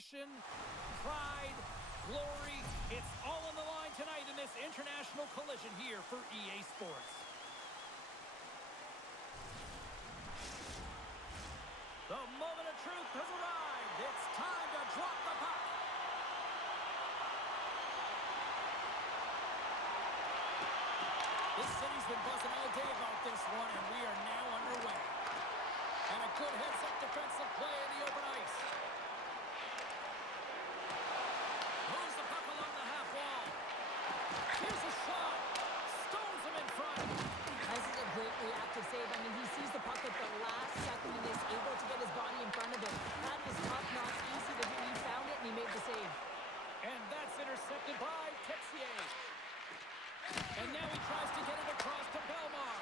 passion, pride, glory, it's all on the line tonight in this international collision here for EA Sports. The moment of truth has arrived. It's time to drop the puck. This city's been buzzing all day about this one, and we are now underway. And a good heads-up defensive play in the open ice. Moves the puck along the half wall. Here's a shot. Stones him in front. This is a great reactive save. I mean, he sees the puck at the last second and is able to get his body in front of it. That is tough, not easy to do. He found it and he made the save. And that's intercepted by Texier. And now he tries to get it across to Belmar.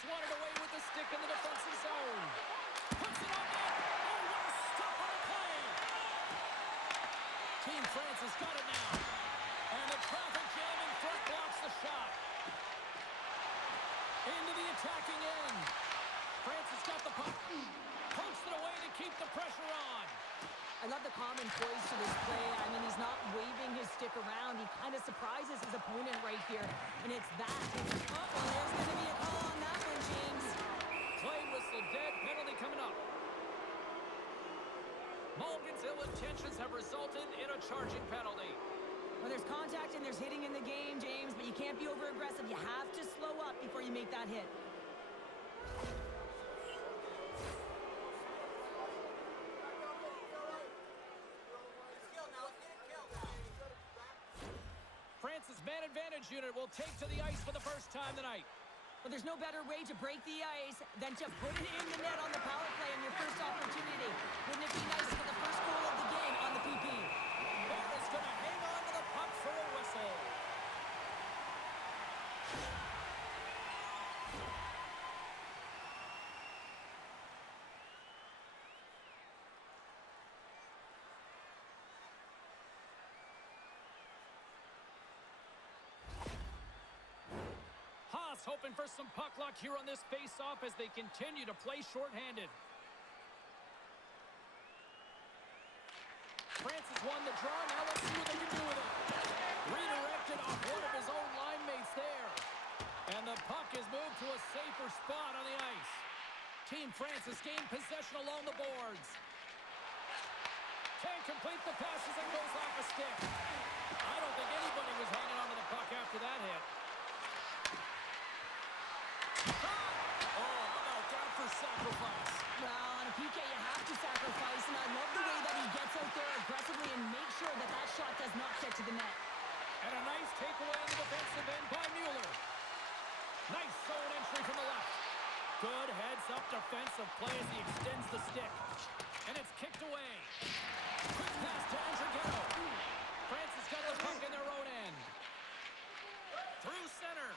Swatted away with the stick in the defensive zone. Puts it on net. Oh, what a stop on the play. Team France has got it now. And the traffic jam in front blocks the shot. Into the attacking end. France has got the puck. Pokes it away to keep the pressure on. I love the common poise to this play. I mean, he's not waving his stick around. He kind of surprises his opponent right here. And it's that. Uh-oh, there's going to be a call on that one, James. Play whistle dead. Penalty coming up. Mulligan's ill intentions have resulted in a charging penalty. Well, there's contact and there's hitting in the game, James, but you can't be over-aggressive. You have to slow up before you make that hit. France's man advantage unit will take to the ice for the first time tonight. Well, there's no better way to break the ice than to put it in the net on the power play on your first opportunity. Wouldn't it be nice to get the first goal of the game on the PP? Bear is going to hang on to the puck for a whistle. Haas hoping for some puck luck here on this face-off as they continue to play shorthanded. France has won the draw. Now let's see what they can do with it. Redirected off one of his own line mates there. And the puck is moved to a safer spot on the ice. Team France has gained possession along the boards. Can't complete the passes and goes off a stick. I don't think anybody was hanging on to the puck after that hit. For sacrifice. Well, on a PK, you have to sacrifice, and I love the way that he gets out there aggressively and makes sure that that shot does not get to the net. And a nice takeaway on the defensive end by Mueller. Nice zone entry from the left. Good heads-up defensive play as he extends the stick. And it's kicked away. Quick pass to Andrighetto. France has got the puck in their own end. Through center.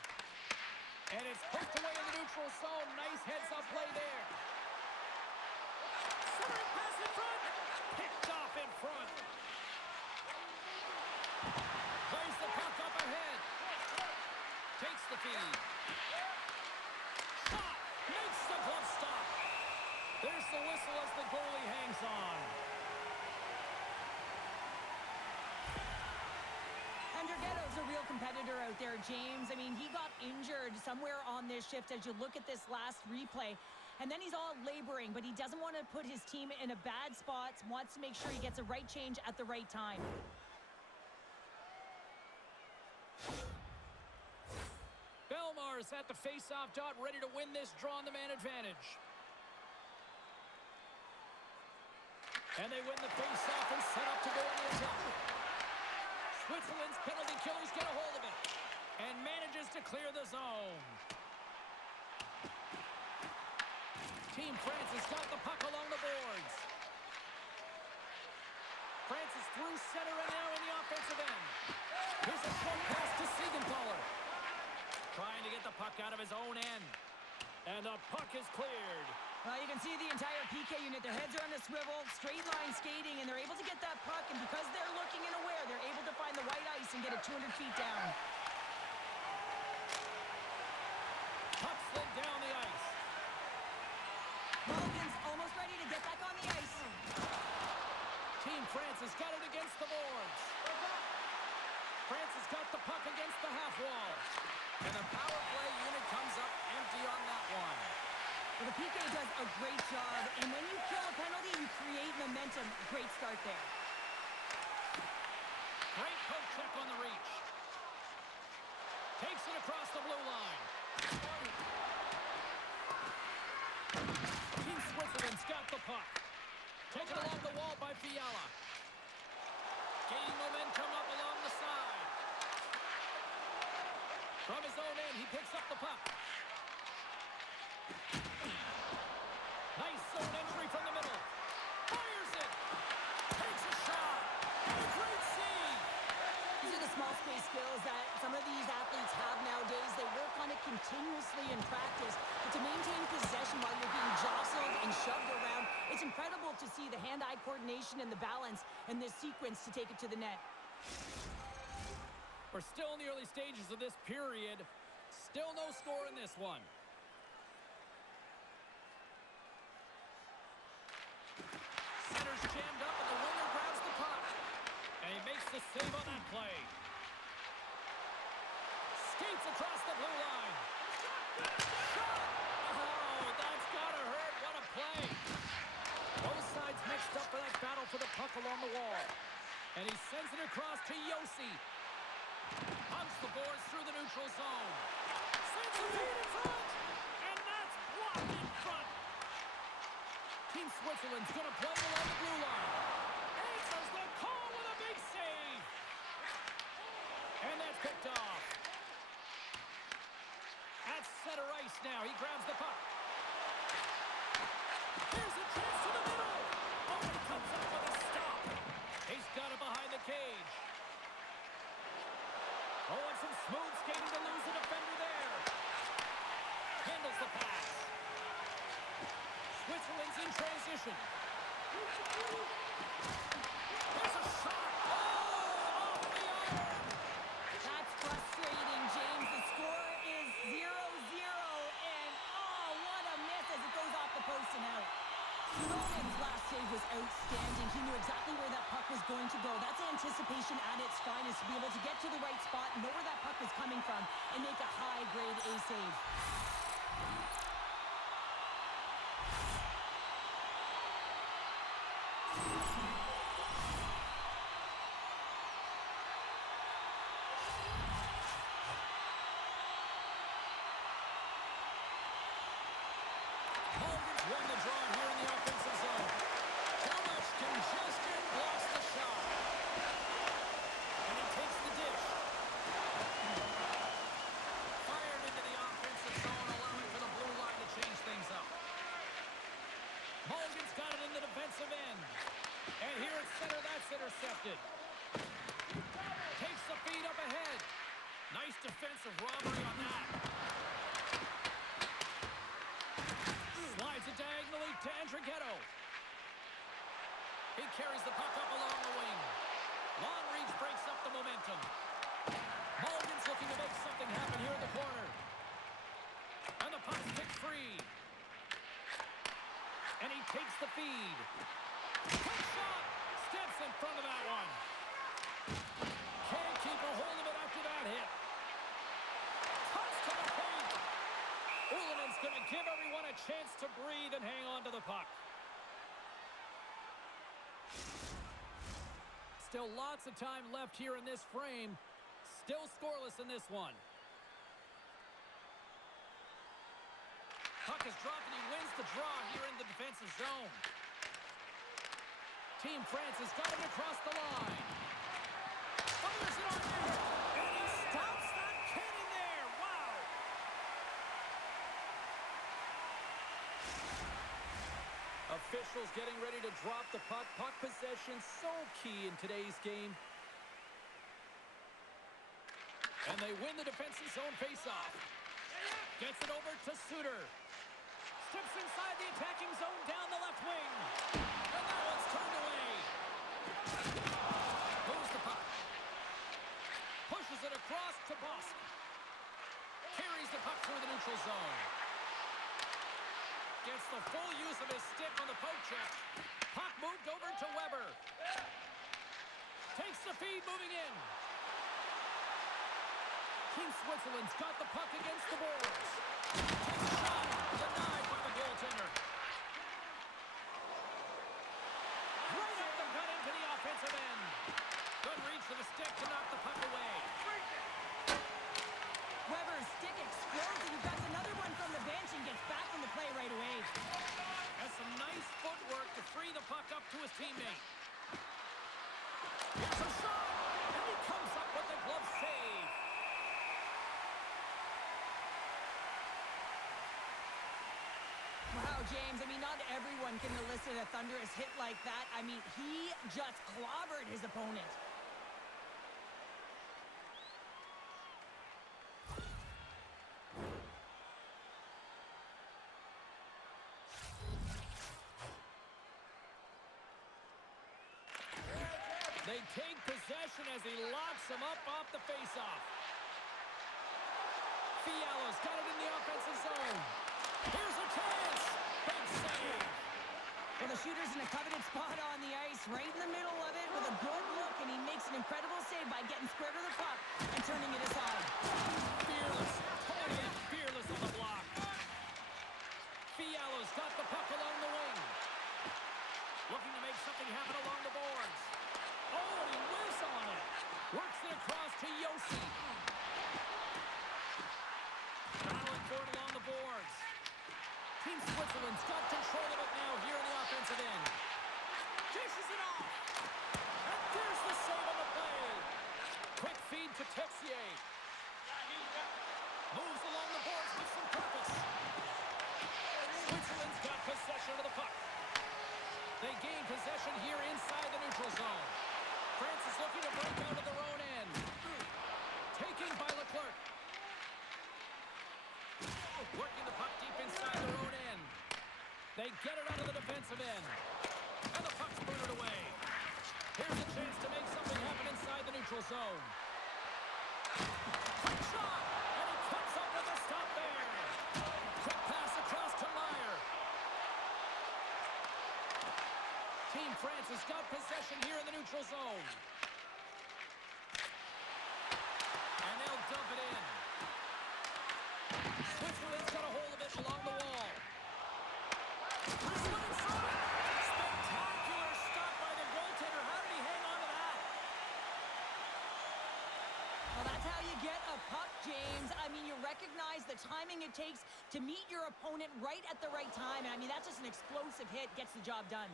And it's poked away in the neutral zone. Nice heads-up play there. Centering pass in front. Picked off in front. Plays the puck up ahead. Takes the feed. Shot. Makes the glove stop. There's the whistle as the goalie hangs on. Andrighetto's a real competitor out there, James. I mean, he got injured somewhere on this shift as you look at this last replay. And then he's all laboring, but he doesn't want to put his team in a bad spot, wants to make sure he gets a right change at the right time. Belmar's at the face-off dot, ready to win this draw on the man advantage. And they win the face-off and set up to go on the attack. Switzerland's penalty killers get a hold of it and manages to clear the zone. Team France has got the puck along the boards. France is through center and now in the offensive end. Here's a short pass to Siegenthaler. Trying to get the puck out of his own end. And the puck is cleared. You can see the entire PK unit. Their heads are on a swivel, straight line skating, and they're able to get that puck. And because they're looking and aware, they're able to find the white ice and get it 200 feet down. Puck slid down the ice. Mulligan's almost ready to get back on the ice. Team France has got it against the boards. France has got the puck against the half wall. And the power play unit comes up empty on that one. Well, the PK does a great job, and when you kill a penalty, you create momentum. Great start there. Great poke check on the reach. Takes it across the blue line. Team Switzerland's got the puck. Taken along the wall by Fiala. Gaining momentum up along the side. From his own end, he picks up the puck. Nice zone entry from the middle. Fires it. Takes a shot. And a great save. These are the small space skills that some of these athletes have nowadays. They work on it continuously in practice. But to maintain possession while you're being jostled and shoved around, it's incredible to see the hand-eye coordination and the balance in this sequence to take it to the net. We're still in the early stages of this period. Still no score in this one. Center's jammed up and the winger grabs the puck. And he makes the save on that play. Skates across the blue line. Shot! Oh, that's gotta hurt. What a play. Both sides mixed up for that battle for the puck along the wall. And he sends it across to Yossi. Hunts the boards through the neutral zone. Sends the feed in front. And that's blocked in front. Team Switzerland's going to play along the blue line. Answers the call with a big save. And that's picked off. At center ice now. He grabs the puck. Here's a chance to the middle. Oh, he comes up with a stop. He's got it behind the cage. Oh, and some smooth skating to lose the defender there. Handles the pass. Switzerland's in transition. There's a shot. Oh, off the iron. That's frustrating, James. The score is 0-0, and oh, what a miss as it goes off the post and out. Roman's last save was outstanding. He knew exactly where that puck was going to go. That's anticipation at its finest, to be able to get to the right spot, know where that puck was coming from, and make a high-grade A save. Hogan's won the draw here in the offensive zone. Too much congestion, blocks the shot. And he takes the dish. Fired into the offensive zone, allowing for the blue line to change things up. Hogan's got it in the defensive end. And here at center, that's intercepted. Takes the feed up ahead. Nice defensive robbery on that. Slides it diagonally to Andrighetto. He carries the puck up along the wing. Long reach breaks up the momentum. Mulligan's looking to make something happen here in the corner. And the puck's kicked free. And he takes the feed. Quick shot! Steps in front of that one. Can't keep a hold of it after that hit. Cuts to the paint. Ulanen's going to give everyone a chance to breathe and hang on to the puck. Still lots of time left here in this frame. Still scoreless in this one. Puck is dropped and he wins the draw here in the defensive zone. Team France has got it across the line. Fires it on there. And he stops that cannon there. Wow. Officials getting ready to drop the puck. Puck possession so key in today's game. And they win the defensive zone faceoff. Gets it over to Suter. Steps inside the attacking zone down the left wing. And that one's turned away. Moves the puck. Pushes it across to Bosk. Carries the puck through the neutral zone. Gets the full use of his stick on the poke check. Puck moved over to Weber. Takes the feed, moving in. Team Switzerland's got the puck against the boards. Takes a shot. Denied by the goaltender. Right up the gut into the offensive end. Good reach to the stick to knock the puck away. Weber's stick explodes, and he does another one from the bench and gets back in the play right away. Has some nice footwork to free the puck up to his teammate. Here's a shot, and he comes up with the glove save. Wow, James, I mean, not everyone can elicit a thunderous hit like that. I mean, he just clobbered his opponent. They take possession as he locks him up off the faceoff. Fiala's got it in the offensive zone. Here's a chance. Big save. Well, the shooter's in a coveted spot on the ice, right in the middle of it with a good look, and he makes an incredible save by getting square to the puck and turning it aside. Fearless. Totally fearless on the block. Fiala's got the puck along the wing. Looking to make something happen along the boards. Oh, and he whiffs on it. Works it across to Yossi. Battling for it along the boards. Team Switzerland's got control of it now here in the offensive end. Dishes it off. And there's the save on the play. Quick feed to Texier. Moves along the boards with some purpose. Switzerland's got possession of the puck. They gain possession here inside the neutral zone. France is looking to break out of their own end. Taken by Leclerc. Working the puck deep inside their own end. They get it out of the defensive end. And the puck's booted away. Here's a chance to make something happen inside the neutral zone. Quick shot! And he comes up with a stop there. Quick pass across to Meyer. Team France has got possession here in the neutral zone. And they'll dump it in. Switzerland's got a hold of it along the wall. Brisbane in front. Spectacular stop by the goaltender. How did he hang on to that? Well, that's how you get a puck, James. I mean, you recognize the timing it takes to meet your opponent right at the right time. And I mean, that's just an explosive hit. Gets the job done.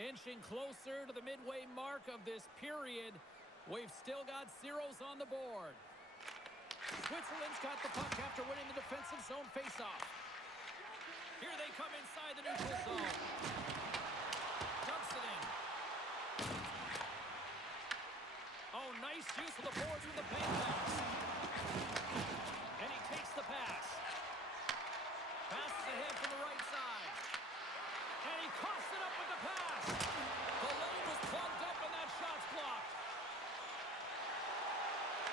Inching closer to the midway mark of this period. We've still got zeros on the board. Switzerland's got the puck after winning the defensive zone faceoff. Here they come inside the neutral zone. Dumps it in. Oh, nice use of the boards with the bank pass. And he takes the pass. Passes ahead from the right side. And he coughs it up with the pass. The lane was plugged up and that shot's blocked.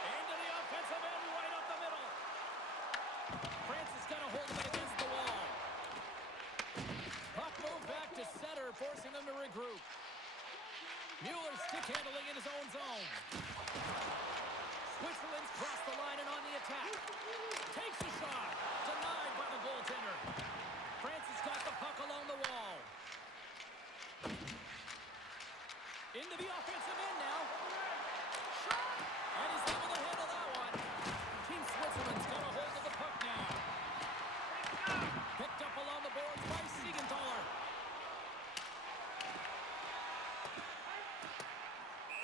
Into the offensive end, right up the middle. France has got a hold of it against the wall. Puck moved back to center, forcing them to regroup. Mueller stick handling in his own zone. Switzerland's crossed the line and on the attack. Takes a shot. Denied by the goaltender. France has got the puck along the wall. Into the offensive end now. Shot! And he's able to handle that one. Team Switzerland's got a hold of the puck now. Picked up along the boards by Siegenthaler.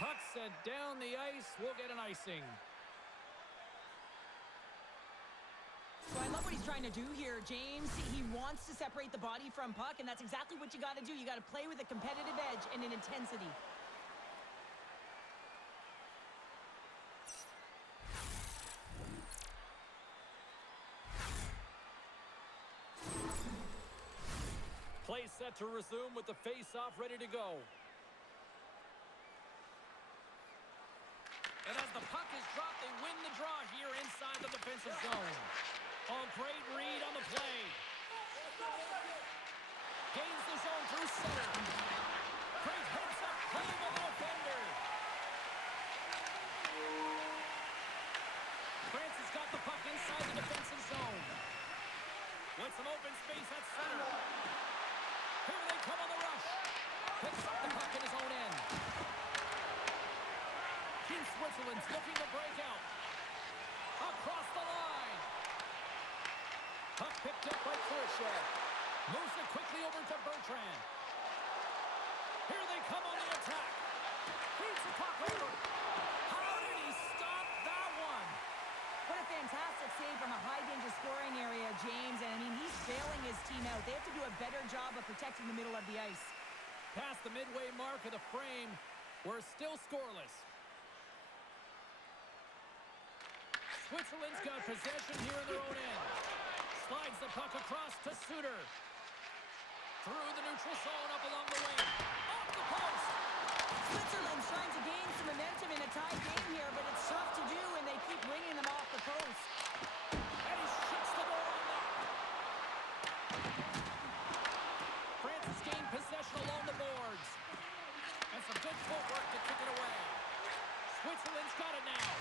Puck sent down the ice. We'll get an icing. So I love what he's trying to do here, James. He wants to separate the body from puck, and that's exactly what you got to do. You got to play with a competitive edge and an intensity. Play set to resume with the face-off ready to go. And as the puck is dropped, they win the draw here inside the defensive zone. Oh, great read on the play. Gains the zone through center. Great heads-up play by the defender. Francis got the puck inside the defensive zone. With some open space at center. Here they come on the rush. Picks up the puck in his own end. Team Switzerland's looking to break out. Across the line. Puck picked up by Khrushchev. Moves it quickly over to Bertrand. Here they come on the attack. Feeds the puck over. How did he stop that one? What a fantastic save from a high-danger scoring area, James. And, I mean, he's bailing his team out. They have to do a better job of protecting the middle of the ice. Past the midway mark of the frame, we're still scoreless. Switzerland's got possession here in their own end. Slides the puck across to Suter. Through the neutral zone, up along the wing. Off the post! Switzerland's trying to gain some momentum in a tie game here, but it's tough to do, and they keep bringing them off the post. And he shuts the door on that. Francis gained possession along the boards. And some good footwork to kick it away. Switzerland's got it now.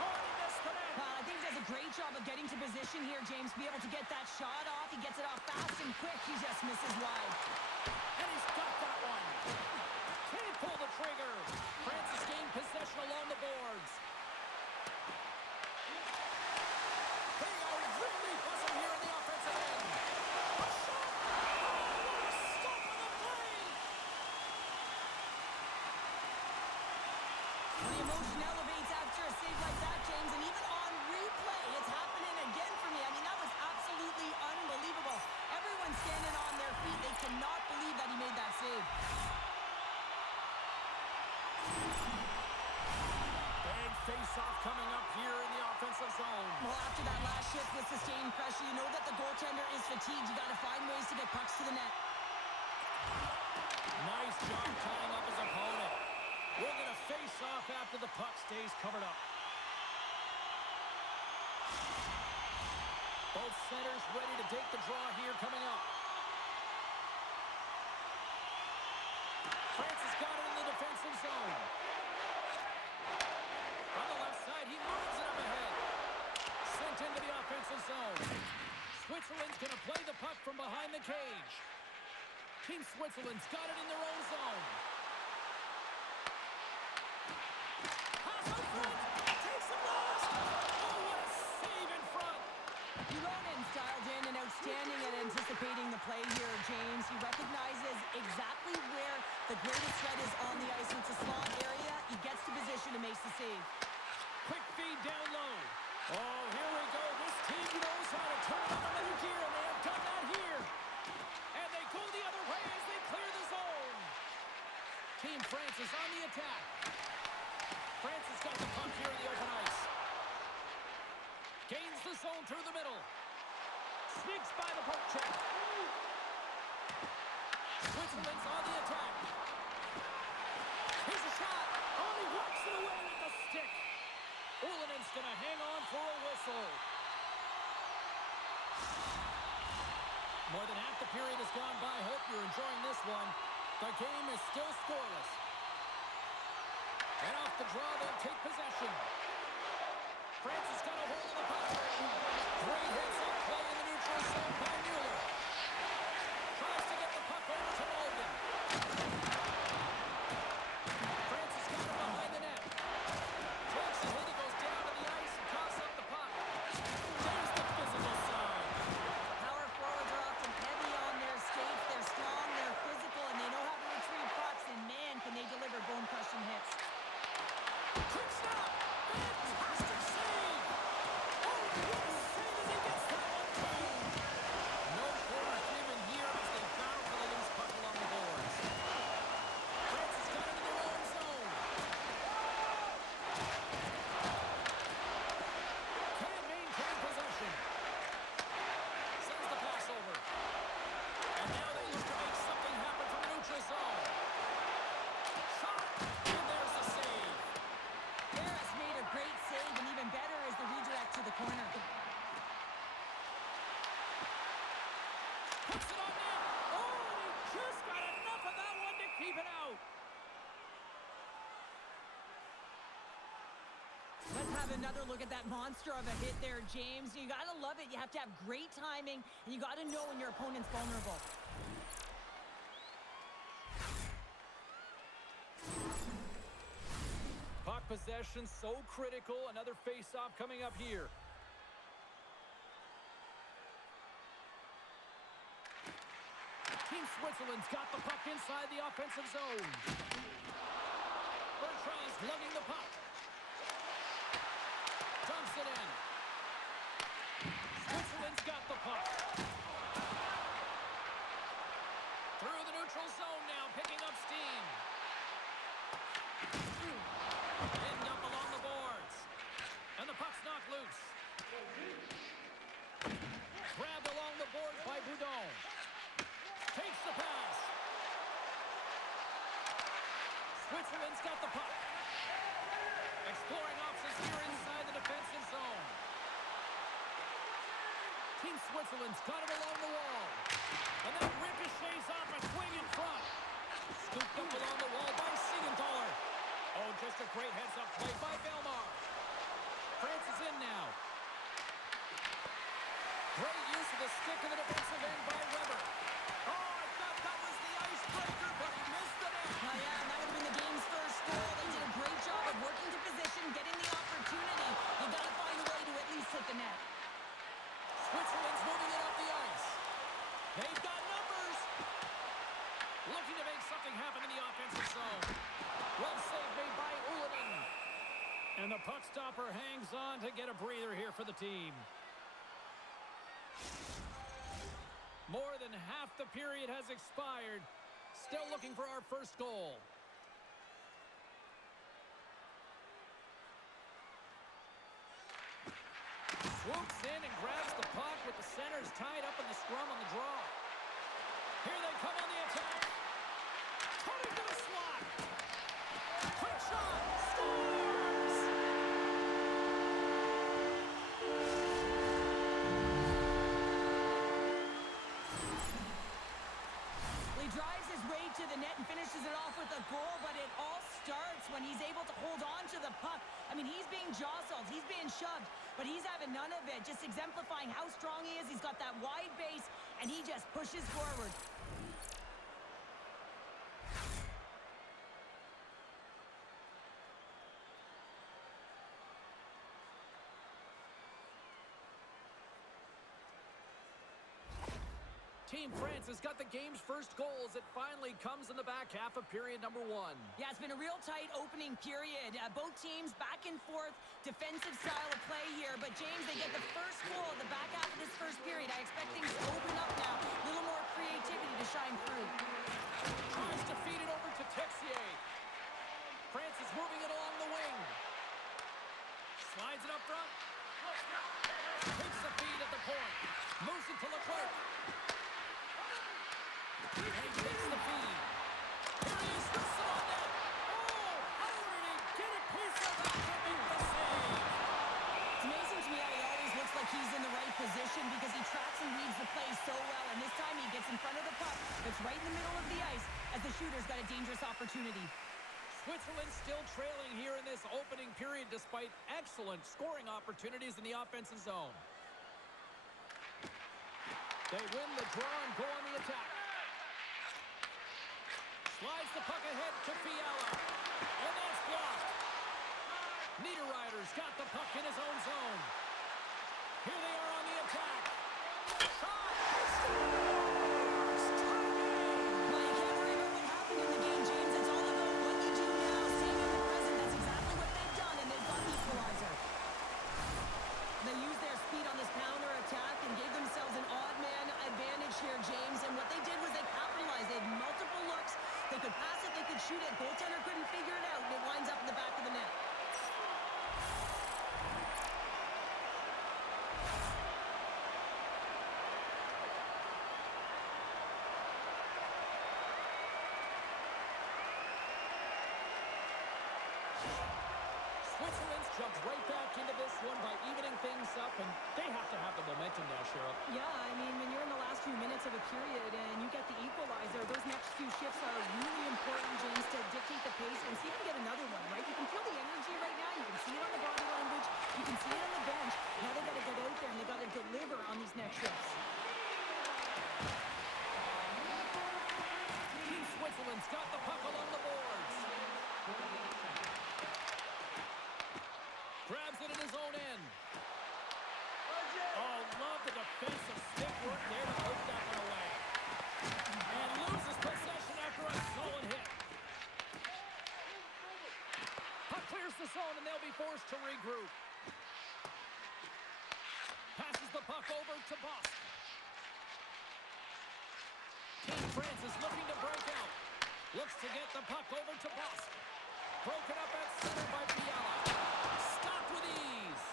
Oh, he missed the net. I think he does a great job of getting to position here, James. Be able to get that shot off. He gets it off fast and quick. He just misses wide. And he's got that one. Can't pull the trigger. Francis gained possession along the boards. They are really buzzing here in the offensive end. A shot. Oh, what a stop on the play. The emotion elevates after a save like that, James, and even on replay, it's happening again for me. I mean, that was absolutely unbelievable. Everyone's standing on their feet. They cannot believe that he made that save. Big face-off coming up here in the offensive zone. Well, after that last shift with sustained pressure, you know that the goaltender is fatigued. You got to find ways to get pucks to the net. Nice job tying up his opponent. We're going to face off after the puck stays covered up. Both centers ready to take the draw here coming up. Francis got it in the defensive zone. On the left side, he moves it up ahead. Sent into the offensive zone. Switzerland's going to play the puck from behind the cage. Team Switzerland's got it in their own zone. Pass out front. Takes the blast. Oh, what a save in front. Ronan's dialed in and outstanding at anticipating the play here, James. He recognizes exactly where the greatest threat is on the ice. It's a slot area. He gets to position and makes the save. Quick feed down low. Oh, here we go. This team knows how to turn on another gear, and they have done that here. And they go the other way as they clear the zone. Team Francis on the attack. Francis got the puck here in the open ice. Gains the zone through the middle. Sneaks by the poke check. Switzerland's on the attack. Here's a shot. Oh, he walks it away with the stick. Ulanen's going to hang on for a whistle. More than half the period has gone by. Hope you're enjoying this one. The game is still scoreless. And off the draw, they'll take possession. Francis got a hold of the puck. Great hits on play in the neutral zone by Mueller. Tries to get the puck over to Logan. Francis got it behind the net. Takes a hit, he goes down to the ice and coughs up the puck. There's the physical side. Power forwards are often heavy on their skates. They're strong, they're physical, and they know how to retrieve pucks. And man, can they deliver bone-crushing hits. Quick stop! Fantastic save! Puts it on net. Oh, and he just got enough of that one to keep it out. Let's have another look at that monster of a hit there, James. You got to love it. You have to have great timing, and you got to know when your opponent's vulnerable. Puck possession so critical. Another face-off coming up here. Team Switzerland's got the puck inside the offensive zone. Bertrand's lugging the puck. Dumps it in. Switzerland's got the puck. Through the neutral zone now, picking up steam. Pinned up along the boards. And the puck's knocked loose. Grabbed along the boards by Boudon. Takes the pass. Switzerland's got the puck. Exploring options here inside the defensive zone. Team Switzerland's got it along the wall. And then ricochets off a swing in front. Scooped up along the wall by Siegenthaler. Oh, just a great heads-up play by Belmar. France is in now. Great use of the stick in the defensive end by Weber. Oh, I thought that was the icebreaker, but he missed the net. Oh, yeah, and that would have been the game's first goal. They did a great job of working to position, getting the opportunity. You got to find a way to at least hit the net. Switzerland's moving it up the ice. They've got numbers. Looking to make something happen in the offensive zone. Well saved made by Ullinen. And the puck stopper hangs on to get a breather here for the team. More than half the period has expired. Still looking for our first goal. Swoops in and grabs the puck with the centers tied up in the scrum on the draw. Here they come on the attack. Cutting to the slot. Quick shot. Scores! He drives his way to the net and finishes it off with a goal, but it all starts when he's able to hold on to the puck. I mean, he's being jostled, he's being shoved, but he's having none of it, just exemplifying how strong he is. He's got that wide base, and he just pushes forward. Team France has got the game's first goal as it finally comes in the back half of period number 1. Yeah, it's been a real tight opening period. Both teams back and forth, defensive style of play here. But, James, they get the first goal at the back half of this first period. I expect things to open up now. A little more creativity to shine through. Tries to feed it over to Texier. France is moving it along the wing. Slides it up front. Takes the feed at the point. Moves it to Leclerc. And he takes the feed. Here he is, wrists it on net. Oh, how did he get a piece of that to make the save? It's amazing to me how he always looks like he's in the right position because he tracks and reads the play so well. And this time he gets in front of the puck that's right in the middle of the ice as the shooter's got a dangerous opportunity. Switzerland still trailing here in this opening period despite excellent scoring opportunities in the offensive zone. They win the draw and go on the attack. Slides the puck ahead to Fiala. And that's blocked. Niederreiter's got the puck in his own zone. Here they are on the attack. Shot! Scores! Well, you can't worry about what happened in the game, James. It's all about what you do now, staying in the present. That's exactly what they've done, and they've got the equalizer. They used their speed on this counter-attack and gave themselves an odd-man advantage here, James. And what they did was they capitalized. They had multiple looks. They could pass it, they could shoot it. Goaltender couldn't figure it out, and it winds up in the back of the net. Switzerland's jumped right back into this one by evening things up, and they have to have the momentum now, Cheryl. Yeah, I mean, when you're in the last few minutes minutes of a period and you get the equalizer, those next few shifts are really important, James, to dictate the pace and see if you can get another one, right? You can feel the energy right now. You can see it on the body language. You can see it on the bench. Now they got to get out there and they got to deliver on these next shifts. Team Switzerland's got the puck along the boards. Grabs it in his own end. Oh, love the defensive stick work there to poke that one away. And loses possession after a solid hit. Puck clears the zone and they'll be forced to regroup. Passes the puck over to Bosk. Team France is looking to break out. Looks to get the puck over to Bosk. Broken up at center by Fiala. Stopped with ease.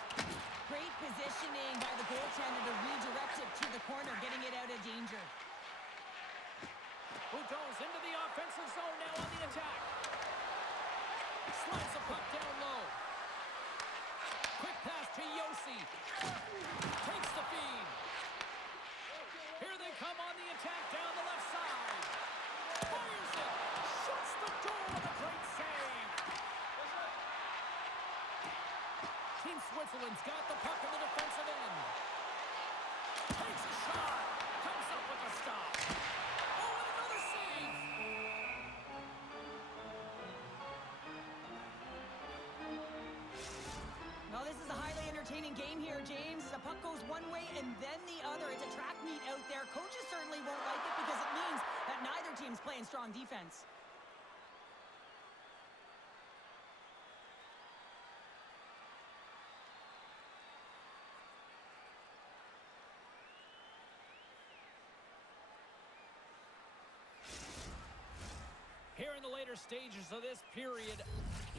Great positioning by the goaltender to redirect it to the corner, getting it out of danger. Boudon's into the offensive zone now on the attack. Slides the puck down low. Quick pass to Yossi. Takes the feed. Here they come on the attack down the left side. Fires it. Shuts the door with a great save. Team Switzerland's got the puck in the defensive end. Takes a shot. Comes up with a stop. Oh, and another save. Well, this is a highly entertaining game here, James. The puck goes one way and then the other. It's a track meet out there. Coaches certainly won't like it because it means that neither team's playing strong defense. Here in the later stages of this period,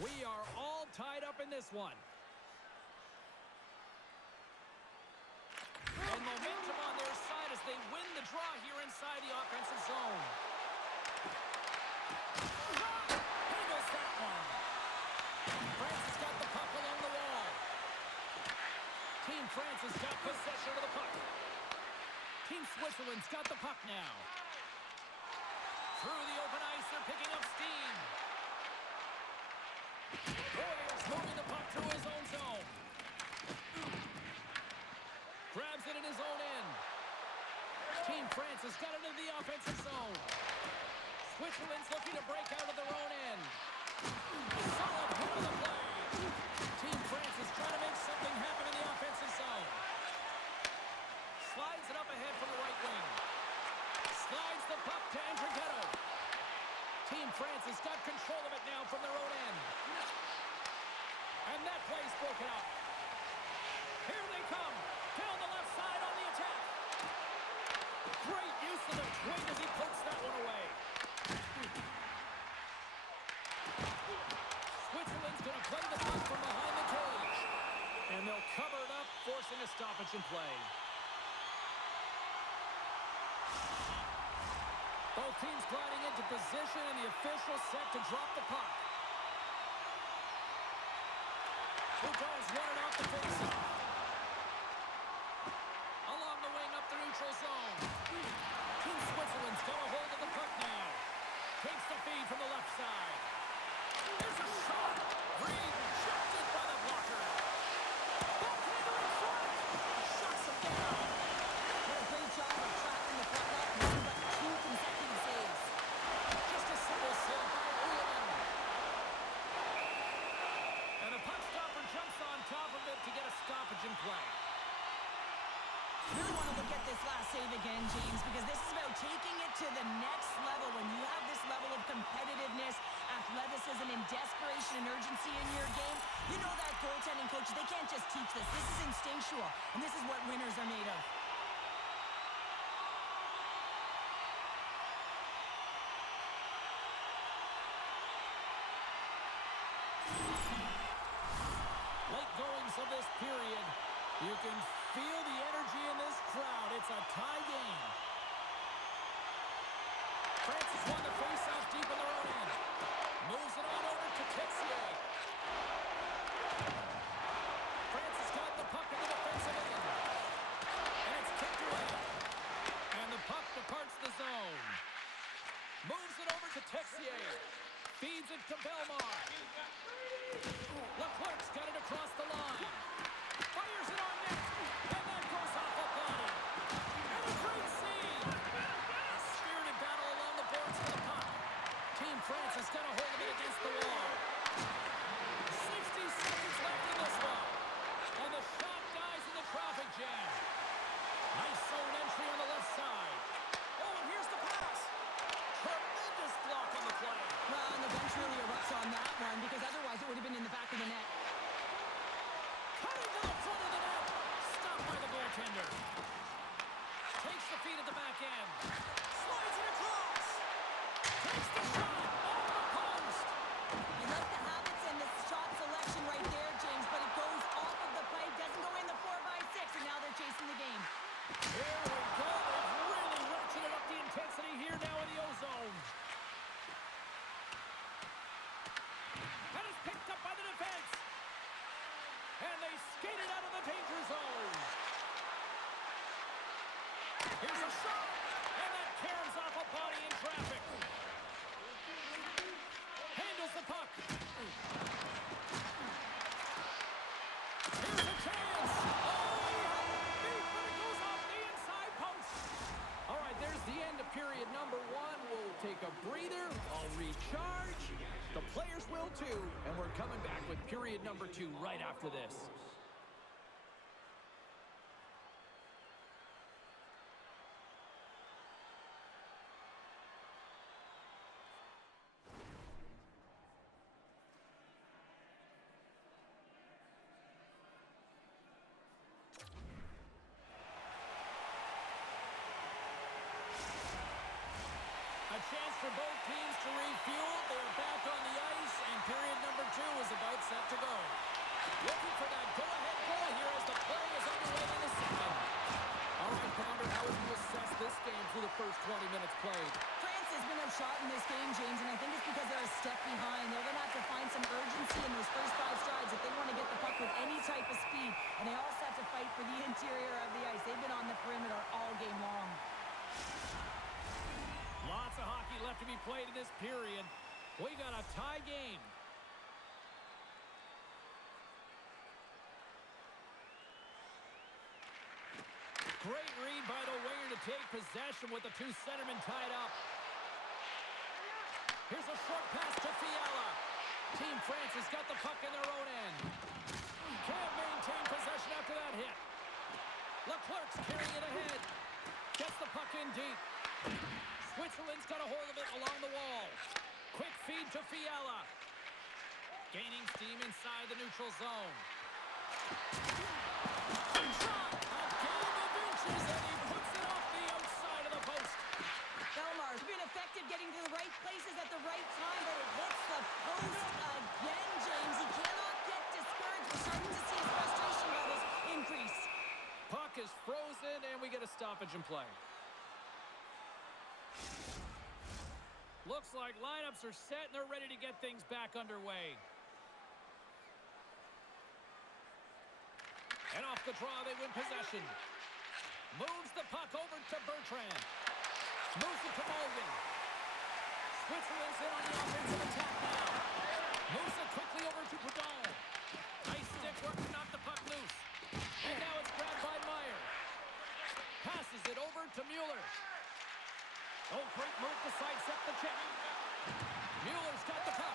we are all tied up in this one. And momentum on their side as they win the draw here inside the offensive zone. Handles that one. France has got the puck along the wall. Team France has got possession of the puck. Team Switzerland's got the puck now. Through the open ice, they're picking up steam. Boyer's moving the puck through his own zone. Grabs it in his own end. Team France has got it into the offensive zone. Switzerland's looking to break out of their own end. Solid hit of the play. Team France is trying to make something happen in the offensive zone. Slides it up ahead from the right wing. Slides the puck to Andrighetto. Team France has got control of it now from their own end. And that play's broken up. Here they come. Down the left side on the attack. Great use of the twig as he puts that one away. Switzerland's going to play the puck from behind the cage. And they'll cover it up, forcing a stoppage in play. Both teams gliding into position, and the official set to drop the puck. Boudon's running off the faceoff. Along the wing up the neutral zone. Team Switzerland's got a hold of the puck now. Takes the feed from the left side. There's a shot. Rejected by the blocker. Backhander in front. Shuts him down. What a great job of tracking the puck up and then got 2 consecutive saves. Just a simple save by Ullman. And the puck stopper jumps on top of it to get a stoppage in play. You really want to look at this last save again, James, because this is about taking it to the next level. When you have this level of competitiveness, athleticism, and desperation and urgency in your game, you know that goaltending coaches, they can't just teach this. This is instinctual, and this is what winners are made of. Late goings of this period. You can feel the energy in this crowd. It's a tie game. France has won the face-off deep in their own end. Moves it on over to Texier. France has got the puck in the defensive end. And it's kicked away. And the puck to Feeds it to Belmar. Leclerc's got it across the line. Fires it on net. And that goes off a body. And a great save. A spirited battle along the boards for the puck. Team France has got a hold of it against the wall. 60 seconds left in this one. And the shot dies in the traffic jam. Nice zone entry on the left side. Oh, and here's the pass. Tremendous block on the play. Well, and the bench really erupts on that one because otherwise it would have been in the back of the net. Cutting to the front of the net. Stopped by the goaltender. Takes the feed at the back end. Slides it across. Takes the shot off the post. You like the habits and the shot selection right there, James, but it goes off of the pipe, doesn't go in the 4x6, and now they're chasing the game. Here we go. They've really ratcheted up the intensity here now in the O-zone. And it's picked up by the defense. And they skate it out of the danger zone. Here's a shot. And that caroms off a body in traffic. Handles the puck. Here's a chance. Beat, but it goes off the inside post. All right, there's the end of period number 1. We'll take a breather. I'll recharge. The players will too. And we're coming back with period number 2 right after this. A chance for both teams to refuel. They're back on the ice, and period number 2 is about set to go. Looking for that go-ahead goal here as the play is underway in the second. All right, Pounder, how would you assess this game through the first 20 minutes played? France has been outshot in this game, James, and I think it's because they're a step behind. They're going to have to find some urgency in those first 5 strides if they want to get the puck with any type of speed, and they also have to fight for the interior of the ice. They've been on the perimeter all game long. Lots of hockey left to be played in this period. We got a tie game. Great read by the winger to take possession with the 2 centermen tied up. Here's a short pass to Fiala. Team France has got the puck in their own end. Can't maintain possession after that hit. Leclerc's carrying it ahead. Gets the puck in deep. Switzerland's got a hold of it along the wall. Quick feed to Fiala. Gaining steam inside the neutral zone. Shot! A game of inches, and he puts it off the outside of the post. Belmar's been effective getting to the right places at the right time, but it hits the post again, James. He cannot get discouraged. We're starting to see his frustration levels increase. Puck is frozen, and we get a stoppage in play. Looks like lineups are set and they're ready to get things back underway. And off the draw, they win possession. Moves the puck over to Bertrand. Moves it to Morgan. Switzerland's in on the offensive attack now. Moves it quickly over to Boudon. Nice stick work to knock the puck loose. And now it's grabbed by Meyer. Passes it over to Mueller. Oh, great move to sidestep the check. Mueller's got the puck.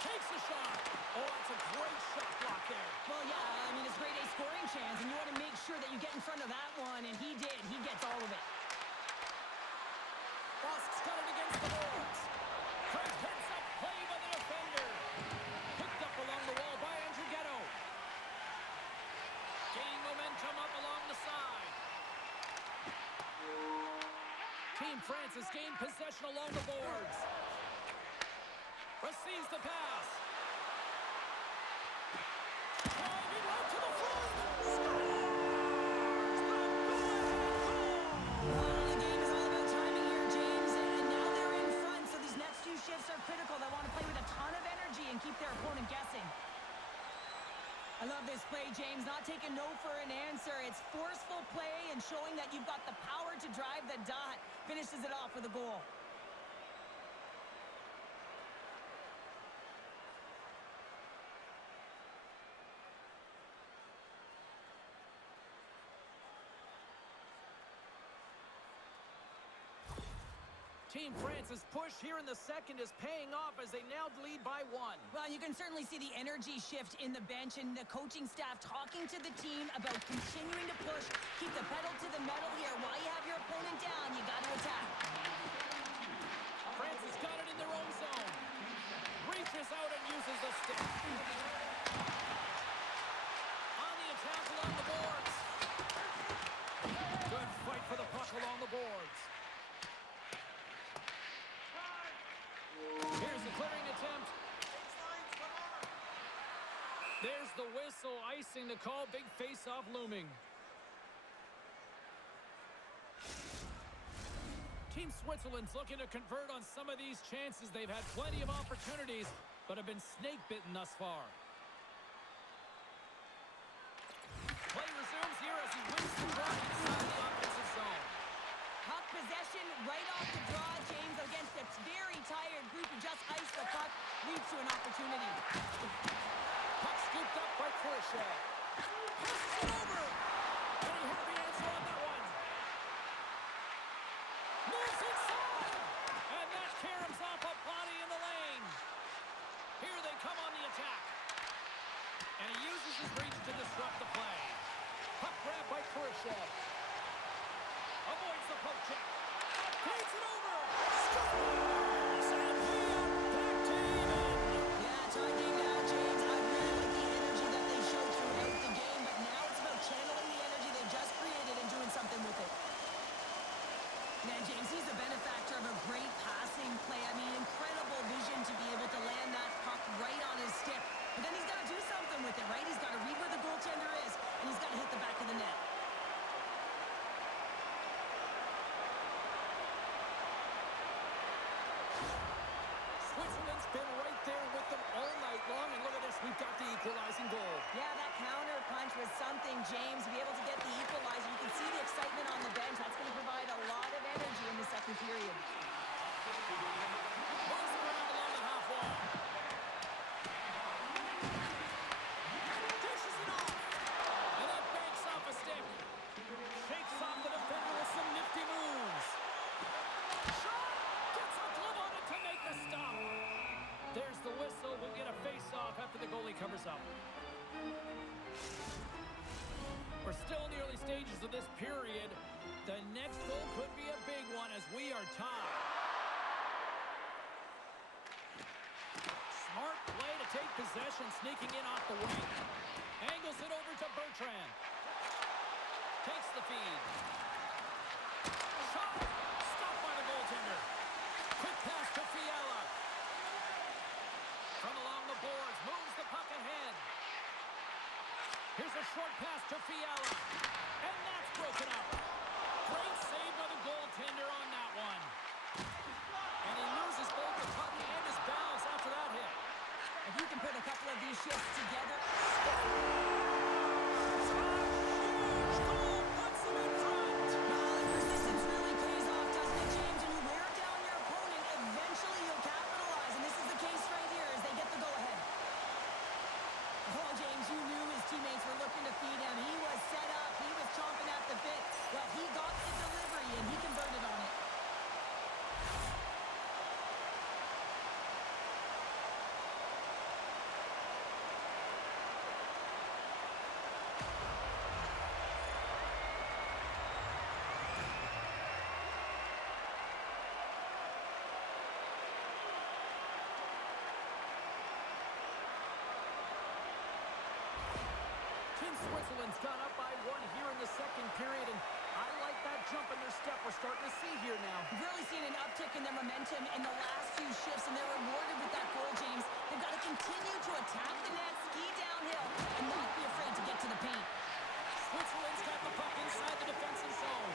Takes the shot. Oh, that's a great shot block there. Well, yeah, I mean, it's grade A scoring chance, and you want to make sure that you get in front of that one, and he did. He gets all of it. Bosk's got it against the boards. Craig heads up play by the defender. Picked up along the wall by Andrew Ghetto. Gaining momentum up along the side. Team France has gained possession along the boards. Receives the pass. Driving right to the front. The game is all about timing here, James, and now they're in front, so these next few shifts are critical. They want to play with a ton of energy and keep their opponent guessing. I love this play, James. Not taking no for an answer. It's forceful play and showing that you've got the power to drive the dot. Finishes it off with a goal. Team France's push here in the second is paying off as they now lead by 1. Well, you can certainly see the energy shift in the bench and the coaching staff talking to the team about continuing to push, keep the pedal to the metal here. While you have your opponent down, you got to attack. France has got it in their own zone. Reaches out and uses the stick. On the attack along the boards. Good fight for the puck along the boards. Here's the clearing attempt. There's the whistle, icing the call. Big face-off looming. Team Switzerland's looking to convert on some of these chances. They've had plenty of opportunities, but have been snake-bitten thus far. Play resumes here as he wins the draw inside the offensive zone. Puck possession right off the draw, James, against a very tired group who just iced the puck, leads to an opportunity. Puck scooped up by Khrushchev. Passes it over. Any happy answer on that one? Moves inside. And that caroms off a body in the lane. Here they come on the attack. And he uses his reach to disrupt the play. Puck grab by Khrushchev. Avoids the poke check. Takes it over. Scores! And we are back to even. Yeah, talking now, James. I really like the energy that they showed throughout the game, but now it's about channeling the energy they just created and doing something with it. Man, James, he's the benefactor of a great passing play. I mean, incredible vision to be able to land that puck right on his stick. But then he's got to do something with it, right? He's got to read where the goaltender is, and he's got to hit the back of the net. Switzerland's been right there with them all night long, and look at this, we've got the equalizing goal. Yeah, that counter punch was something, James. To be able to get the equalizer, you can see the excitement on the bench. That's going to provide a lot of energy in the second period. Moves around along the half wall. Dishes it off. And that banks off a stick. Shakes off the defender with some nifty moves. Shot! Gets a glove on it to make the stop. There's the whistle. We'll get a face-off after the goalie covers up. We're still in the early stages of this period. The next goal could be a big one as we are tied. Smart play to take possession, sneaking in off the wing. Angles it over to Bertrand. Takes the feed. Shot! Stopped by the goaltender. Quick pass to Fiala. From along the boards, moves the puck ahead. Here's a short pass to Fiala. And that's broken up. Great save by the goaltender on that one. And he loses both the puck and his balance after that hit. If you can put a couple of these shifts together. Huge goal puts him in front. Well, the persistence really pays off, doesn't it, James? And you wear down your opponent, eventually you'll capitalize. And this is the case right here as they get the go-ahead. Oh, James, you knew his teammates were looking to feed him. He was set up. He was chomping at the bit. Well, he got the delivery, and he converted on it. Team Switzerland's gone up by 1 here in the second period, and I like that jump in their step we're starting to see here now. We've really seen an uptick in their momentum in the last few shifts, and they're rewarded with that goal, James. They've got to continue to attack the net, ski downhill, and not be afraid to get to the paint. Switzerland's got the puck inside the defensive zone.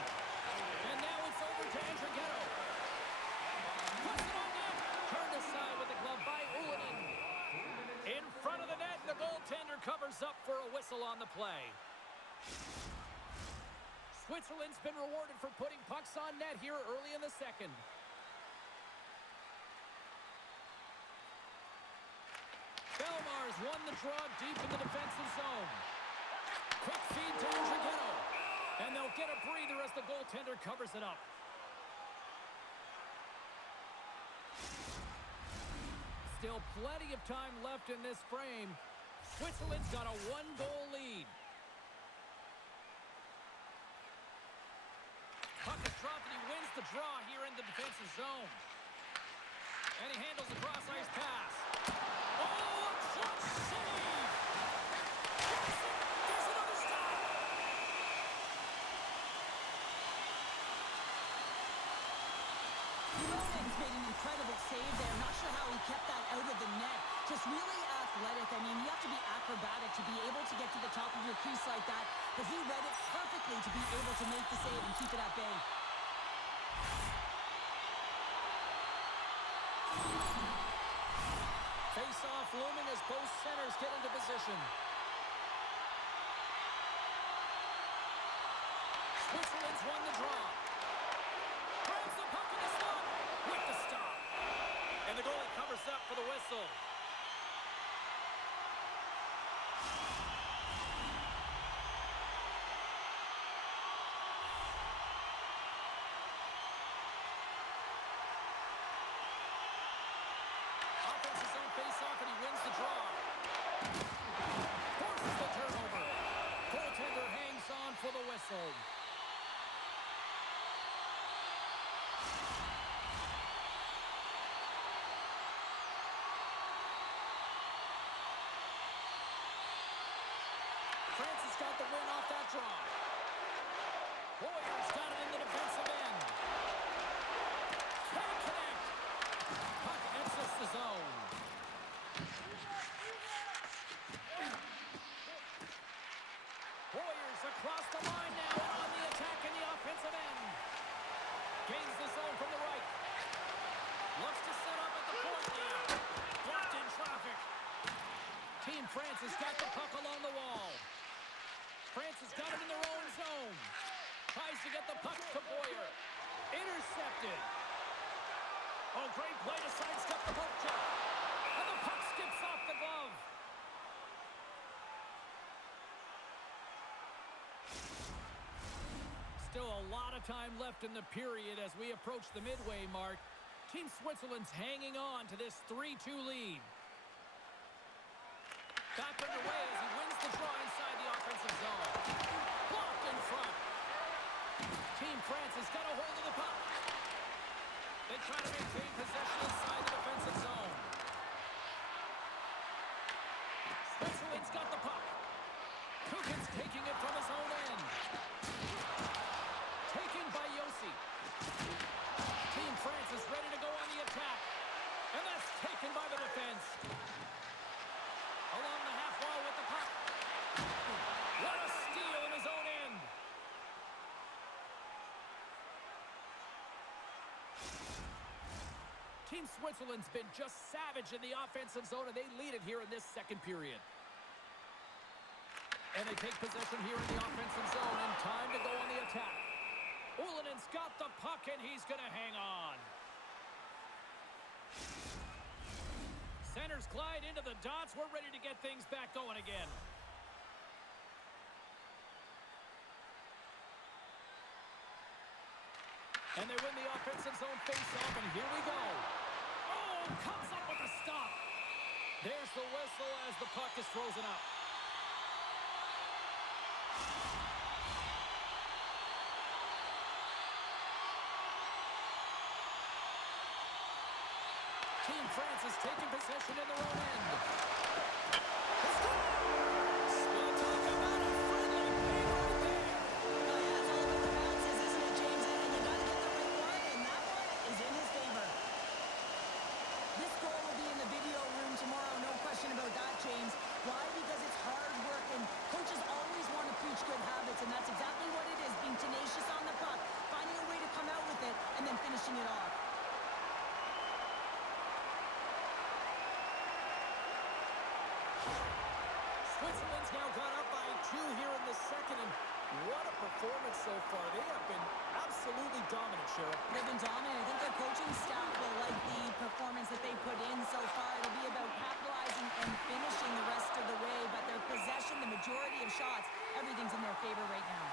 And now it's over to Andrighetto. Puts it on net. Turned aside with the glove by Ullinen. In front of the net, the goaltender covers up for a whistle on the play. Switzerland's been rewarded for putting pucks on net here early in the second. Belmar's won the draw deep in the defensive zone. Quick feed to Andrighetto. And they'll get a breather as the goaltender covers it up. Still plenty of time left in this frame. Switzerland's got a one-goal lead. Puck is dropped and he wins the draw here in the defensive zone. And he handles the cross-ice pass. Oh, a clutch save! There's another stop! Roman's made an incredible save there. Not sure how he kept that out of the net. Just really athletic. I mean, you have to be acrobatic to be able to get to the top of your crease like that. But he read it perfectly to be able to make the save and keep it at bay. Face-off looming as both centers get into position. Switzerland's won the draw. Grabs the puck in the slot with the stop. And the goalie covers up for the whistle. Offense's own face-off and he wins the draw. Forces the turnover. Goaltender hangs on for the whistle. France has got the win off that draw. Boyer's got it in the defensive end. Can't connect. Puck exits the zone. Boyer's across the line now and on the attack in the offensive end. Gains the zone from the right. Looks to set up at the point now. Blocked in traffic. Team France has got the puck along the wall. France has got it in their own zone. Tries to get the puck to Boyer. Intercepted. Oh, great play to sidestep the poke check. And the puck skips off the glove. Still a lot of time left in the period as we approach the midway mark. Team Switzerland's hanging on to this 3-2 lead. Back underway as he wins the draw inside the offensive zone. Blocked in front. Team France has got a hold of the puck. They try to maintain possession inside the defensive zone. Switzerland's got the puck. Kukin's taking it from his own end. Taken by Yossi. Team France is ready to go on the attack. And that's taken by the defense. Along the half wall with the puck. What a steal in his own end. Team Switzerland's been just savage in the offensive zone, and they lead it here in this second period. And they take possession here in the offensive zone, and time to go on the attack. Ulanen's got the puck, and he's going to hang on. Centers glide into the dots. We're ready to get things back going again. And they win the offensive zone face-off, and here we go. Oh, comes up with a stop. There's the whistle as the puck is frozen up. Team France is taking possession in their own end. We'll talk about a friendly play right there. Oh, yeah, it's all about the bounces, isn't it, James? And you got to get the right one, and that one is in his favor. This goal will be in the video room tomorrow, no question about that, James. Why? Because it's hard work, and coaches always want to preach good habits, and that's exactly what it is, being tenacious on the puck, finding a way to come out with it, and then finishing it off. Switzerland's now gone up by 2 here in the second, and what a performance so far. They have been absolutely dominant, Cheryl. They've been dominant. I think their coaching staff will like the performance that they put in so far. It'll be about capitalizing and finishing the rest of the way, but their possession, the majority of shots, everything's in their favor right now.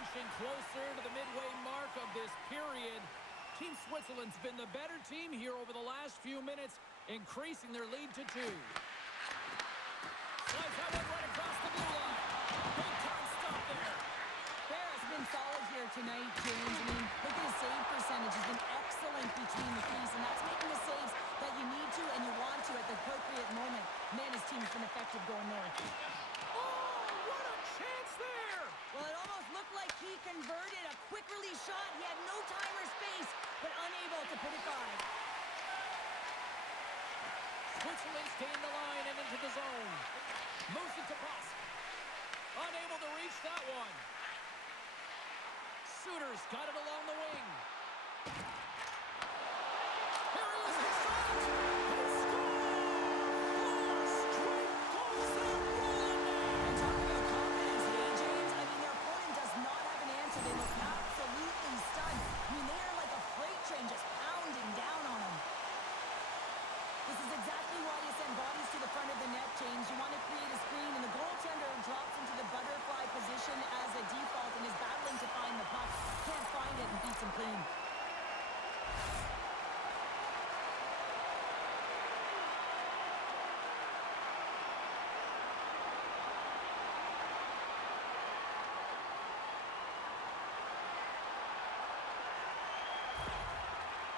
Inching closer to the midway mark of this period. Team Switzerland's been the better team here over the last few minutes, increasing their lead to 2. Slides that one right across the blue line. Big time stop there. Ferris been solid here tonight, James. I mean, look at his save percentage. He's been excellent between the crease, and that's making the saves that you need to and you want to at the appropriate moment. Man, his team's been effective going north. Oh, what a chance there! Well, it almost looked like he converted a quick release shot. He had no time or space, but unable to put it by. Switzerland's gained the line and into the zone. Moves it to Boss. Unable to reach that one. Suter's got it along the wing. Here he is in front. He scores! 4 straight goals. They're rolling now. And talk about confidence, hey, James. I mean, their opponent does not have an answer. They look absolutely stunned. I mean, they are like a freight train just pounding down on them. This is exactly why you send bodies to the front of the net, James. You want to create a screen, and the goaltender drops into the butterfly position as a default and is battling to find the puck. Can't find it and beats him clean.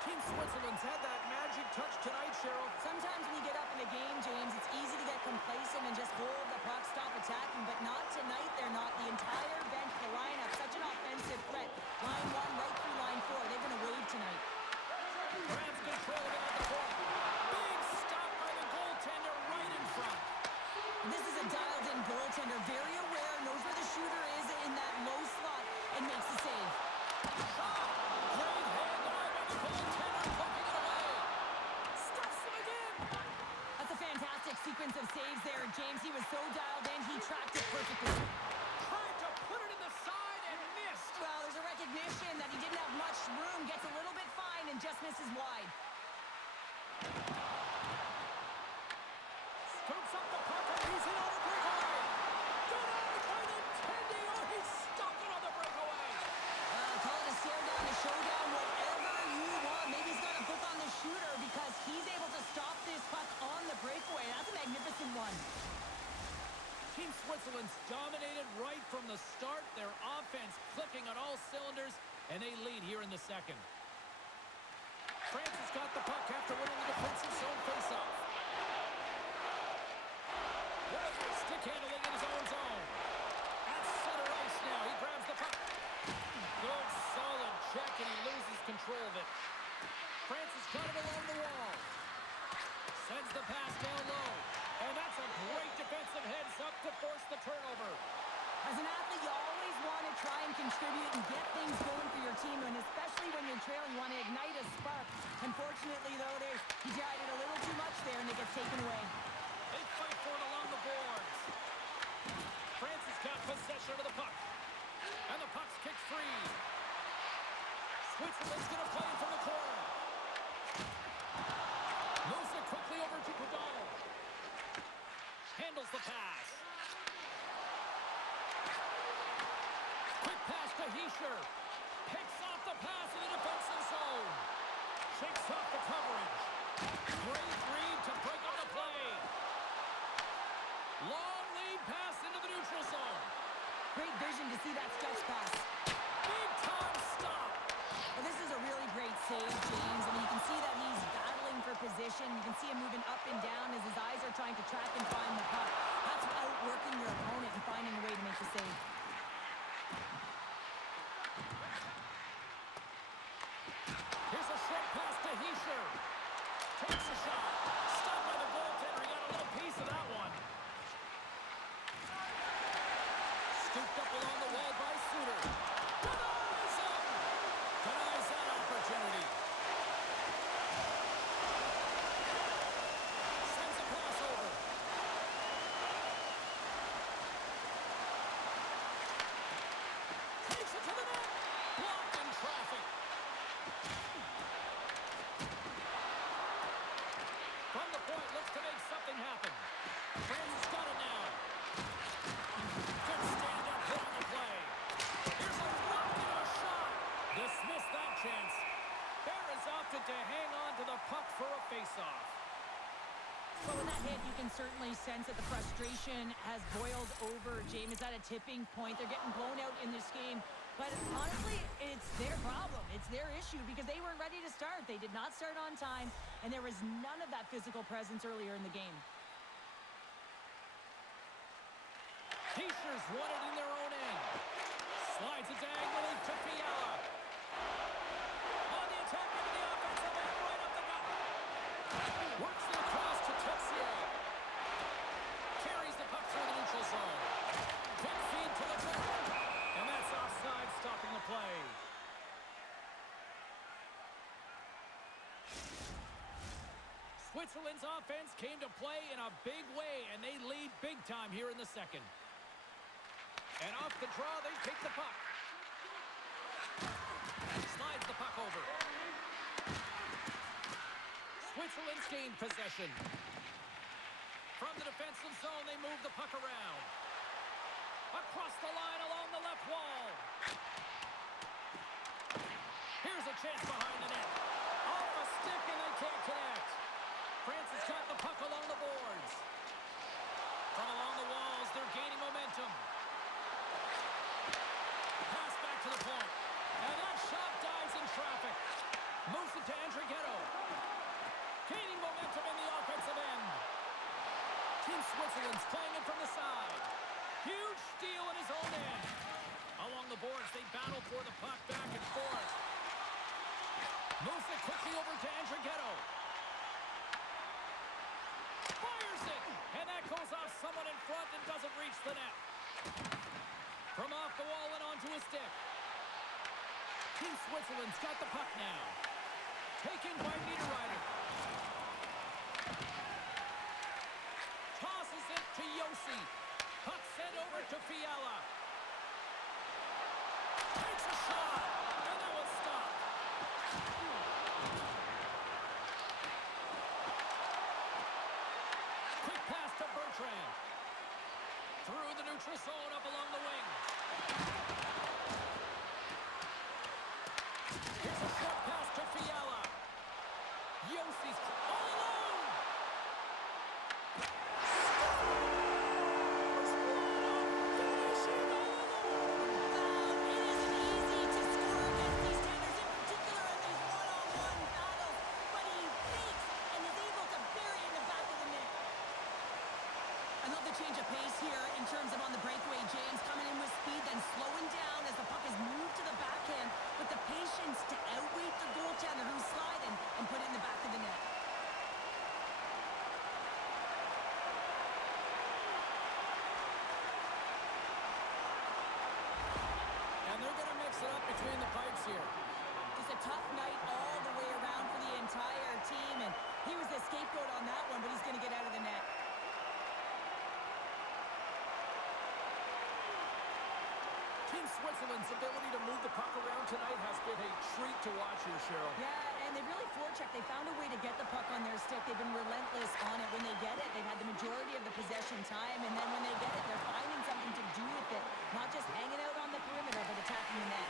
Team Switzerland's had that magic touch tonight, Cheryl. Sometimes when you get up in a game, James, it's easy to get complacent and just hold the puck, stop attacking, but not tonight. They're not. The entire bench, the lineup, such an offensive threat. Line 1 right through line 4. They're going to wave tonight. Grabs control of it at the point. Big stop by the goaltender right in front. This is a dialed-in goaltender, very aware, knows where the shooter is in that low slot, and makes the save. Shot! Great hand eye by the goaltender, poking it away. Stuffs him again. That's a fantastic sequence of saves there, James. He was so dialed in, he tracked it perfectly. Tried to put it in the side and missed. Well, there's a recognition that he didn't have much room, gets a little bit fine, and just misses wide. Scoops up the puck and he's in on a breakaway. Denied by the Tendy. Oh, he stopped it on the breakaway. Call it a stare down, a showdown, whatever you want. Maybe he's got a book on the shooter because he's able to stop this puck on the breakaway. That's a magnificent one. Team Switzerland's dominated right from the start. Their offense clicking on all cylinders, and they lead here in the second. France has got the puck after winning the defensive zone faceoff. Wolfer stick handling in his own zone. At center ice now. He grabs the puck. Good, solid check, and he loses control of it. France has got it along the wall. Sends the pass down low. And that's a great defensive heads-up to force the turnover. As an athlete, you always want to try and contribute and get things going for your team, and especially when you're trailing, you want to ignite a spark. Unfortunately, though, he tried it a little too much there, and it gets taken away. They fight for it along the boards. France has got possession of the puck. And the puck's kicked free. Switzerland's going to play it from the corner. Moves it quickly over to Padal. Handles the pass. Quick pass to Hischer. Picks off the pass in the defensive zone. Shakes off the coverage. Great read to break up the play. Long lead pass into the neutral zone. Great vision to see that stretch pass. Big time stop. Well, this is a really great save, James. I mean, you can see that he's battling for position. You can see him moving up and down as his eyes are trying to track and find the puck. That's outworking your opponent and finding a way to make the save. Here's a short pass to Hischer. Takes a shot. Stopped by the goaltender. He got a little piece of that one. Scooped up along the wall by Suter. Denies him. Denies that opportunity. Sends a pass over. Takes it to the net. Blocked in traffic. From the point, looks to make something happen. France has got it now. Good stand-up hit on the play. Here's a rocket of a shot. Dismiss that chance. face-off. So with that hit, you can certainly sense that the frustration has boiled over, James. It's at a tipping point. They're getting blown out in this game. But honestly, it's their problem. It's their issue because they weren't ready to start. They did not start on time, and there was none of that physical presence earlier in the game. T-shirts won it in their own end. Slides it diagonally to Fiala. On the attack into the offensive end, right up the gut. Works it across to Tessier. Carries the puck through the neutral zone. Quick feed to the back. And that's offside, stopping the play. Switzerland's offense came to play in a big way, and they lead big time here in the second. And off the draw, they take the puck. Slides the puck over. Switzerland's gained possession. From the defensive zone, they move the puck around. Across the line along the left wall. Here's a chance behind the net. Off a stick, and they can't connect. France has got the puck along the boards. From along the walls, they're gaining momentum. Pass back to the point. And that shot dives in traffic. Moves it to Andrighetto. Gaining momentum in the offensive end. Team Switzerland's playing it from the side. Huge steal in his own end. Along the boards, they battle for the puck back and forth. Moves it quickly over to Andrighetto. Fires it! And that goes off someone in front and doesn't reach the net. From off the wall and onto a stick. Team Switzerland's got the puck now. Taken by Niederreiter. Tosses it to Yossi. Puck sent over to Fiala. Takes a shot. And that was stopped. Quick pass to Bertrand. Through the neutral zone up along the wing. Here's a short pass to Fiala. Yossi's all alone. Change of pace here in terms of on the breakaway. James coming in with speed, then slowing down as the puck is moved to the backhand, with the patience to outweight the goaltender who's sliding and put it in the back of the net. And they're going to mix it up between the pipes here. Just a tough night all the way around for the entire team, and he was the scapegoat on that one, but he's going to get out of the net. Team Switzerland's ability to move the puck around tonight has been a treat to watch here, Cheryl. Yeah, and they really forechecked. They found a way to get the puck on their stick. They've been relentless on it. When they get it, they've had the majority of the possession time, and then when they get it, they're finding something to do with it. Not just hanging out on the perimeter, but attacking the net.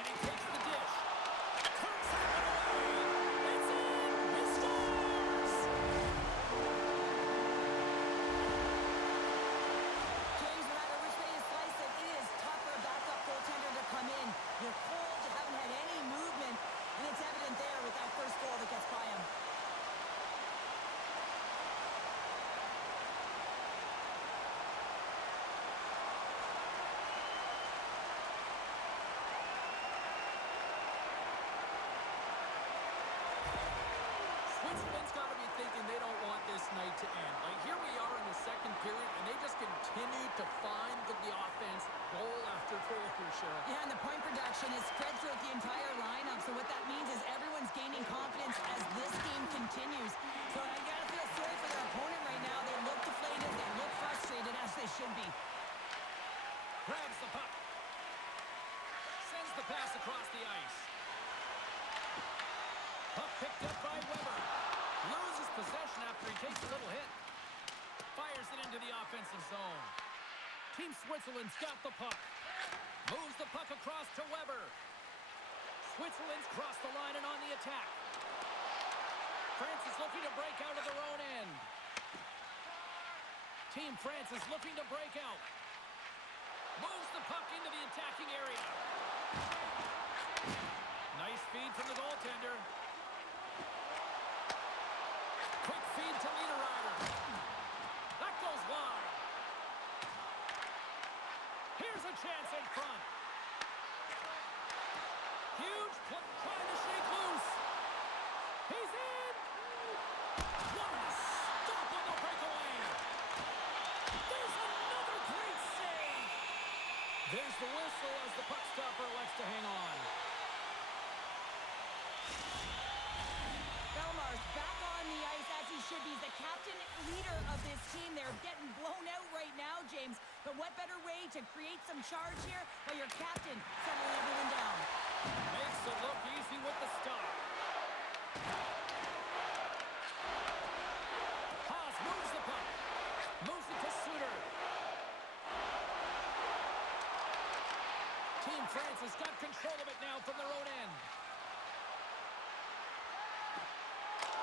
And he takes the dish. Turns it away. It's in. He scores! James, no matter which way you slice it, it is tough for a backup goaltender to come in. You're cold, you haven't had any movement, and it's evident there with that first goal that gets by him. Switzerland's got to be thinking they don't want this night to end. Like, here we are in the second period, and they just continue to find the offense goal after goal here, Cheryl. Yeah, and the point production is spread throughout the entire lineup. So what that means is everyone's gaining confidence as this game continues. So I got to feel sorry for their opponent right now. They look deflated. They look frustrated, as they should be. Grabs the puck. Sends the pass across the ice. Puck picked up by Weber. Loses possession after he takes a little hit. Fires it into the offensive zone. Team Switzerland's got the puck. Moves the puck across to Weber. Switzerland's crossed the line and on the attack. France is looking to break out of their own end. Team France is looking to break out. Moves the puck into the attacking area. Nice feed from the goaltender. Quick feed to Niederreiter. That goes wide. Here's a chance in front. Huge play, trying to shake loose. He's in. What a stop on the breakaway. There's another great save. There's the whistle as the puck stopper elects to hang on. Belmar's back on the ice as he should be. He's the captain leader of this team. They're getting blown out right now, James. But what better way to create some charge here while your captain settling everyone down? Makes it look easy with the stop. Haas moves the puck. Moves it to Suter. Team France has got control of it now from their own end.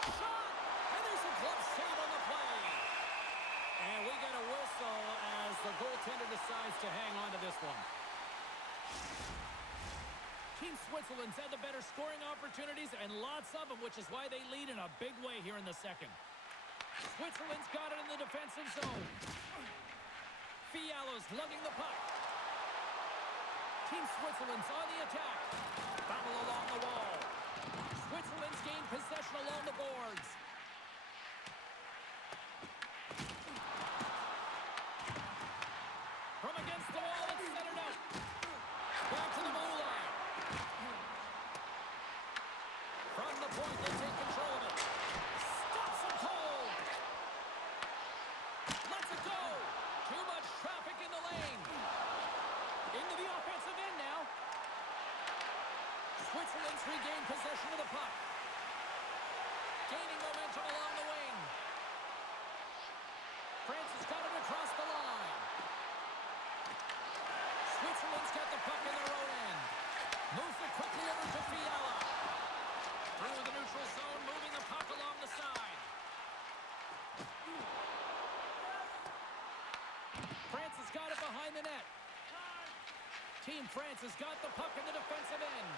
Shot! And there's a glove save on the play. And we get a whistle as the goaltender decides to hang on to this one. Team Switzerland's had the better scoring opportunities and lots of them, which is why they lead in a big way here in the second. Switzerland's got it in the defensive zone. Fiala's lugging the puck. Team Switzerland's on the attack. Battle along the wall. Switzerland's gained possession along the boards. From against the wall, it's centered out. Back to the blue line. From the point, they take control of it. Stops him cold. Lets it go. Too much traffic in the lane. Into the offensive end now. Switzerland's regained possession of the puck. Gaining momentum along the wing. France has got it across the line. Switzerland's got the puck in their own end. Moves it quickly over to Fiala. Through the neutral zone, moving the puck along the side. France has got it behind the net. Team France has got the puck in the defensive end.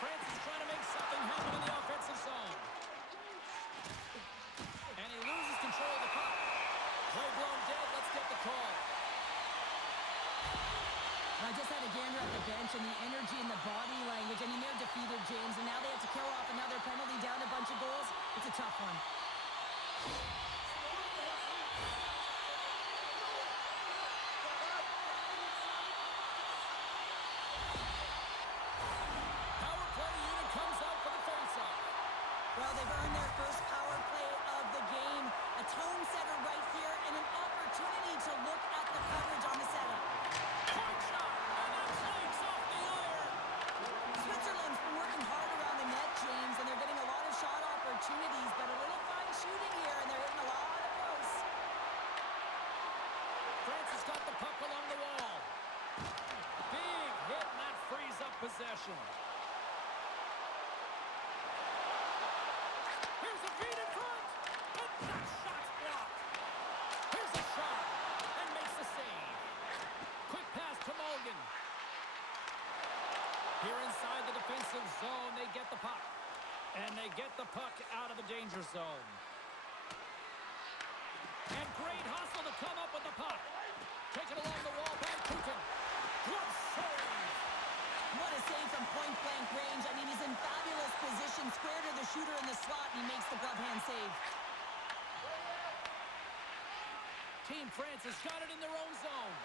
France is trying to make something happen in the offensive zone. And he loses control of the puck. Play blown dead. Let's get the call. I just had a gander at the bench, and the energy and the body language. I mean, they're defeated, James, and now they have to kill off another penalty, down a bunch of goals. It's a tough one. Power play unit comes out for the faceoff. Well, they've earned their first power play of the game. A tone setter right here, and an opportunity to look at the coverage on the setup. Point shot, and that takes off the iron. Switzerland's been working hard around the net, James, and they're getting a lot of shot opportunities, but a little fine shooting here, and they're hitting a lot of posts. France has got the puck along the wall. Big hit, and that frees up possession. Here's a feed in front, and that shot's blocked. Here's a shot, and makes the save. Quick pass to Mulligan. Here inside the defensive zone, they get the puck. And they get the puck out of the danger zone. And great hustle to come up with the puck. Take it along the wall, back Putin. Good save. What a save from point-blank range. I mean, he's in fabulous position, square to the shooter in the slot, and he makes the glove hand save. Team France has got it in their own zone.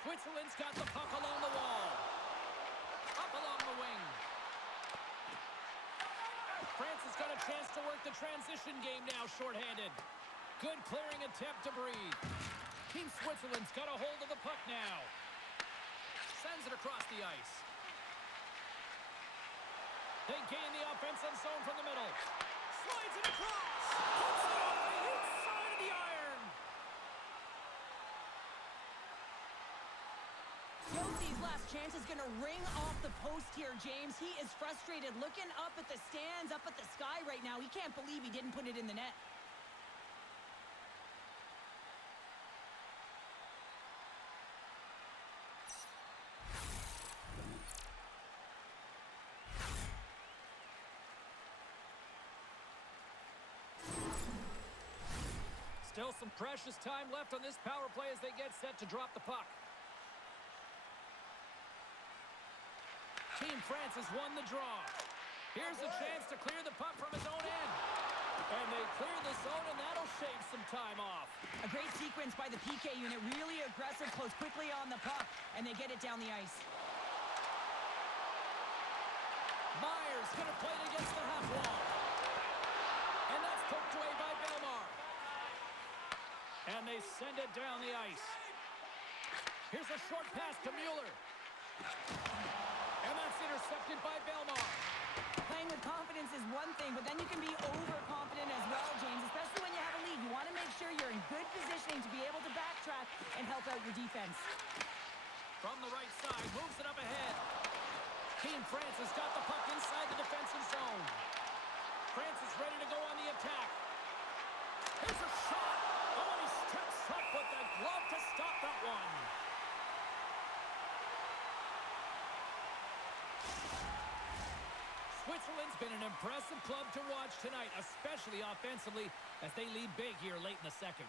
Switzerland's got the puck along the wall. Up along the wing. France has got a chance to work the transition game now, shorthanded. Good clearing attempt to breathe. Team Switzerland's got a hold of the puck now. Sends it across the ice. They gain the offensive zone from the middle. Slides it across. Puts it on the inside of the iron. Yossi's last chance is going to ring off the post here, James. He is frustrated, looking up at the stands, up at the sky right now. He can't believe he didn't put it in the net. Still some precious time left on this power play as they get set to drop the puck. Team France has won the draw. Here's a chance to clear the puck from his own end. And they clear the zone, and that'll shave some time off. A great sequence by the PK unit. Really aggressive, close quickly on the puck, and they get it down the ice. Myers going to play it against the half wall. And that's poked away by Belmar. And they send it down the ice. Here's a short pass to Mueller. And that's intercepted by Belmar. Playing with confidence is one thing, but then you can be overconfident as well, James, especially when you have a lead. You want to make sure you're in good positioning to be able to backtrack and help out your defense. From the right side, moves it up ahead. Team France has got the puck inside the defensive zone. France is ready to go on the attack. Here's a shot. Oh, and he steps up with the glove to stop that one. Switzerland's been an impressive club to watch tonight, especially offensively, as they lead big here late in the second.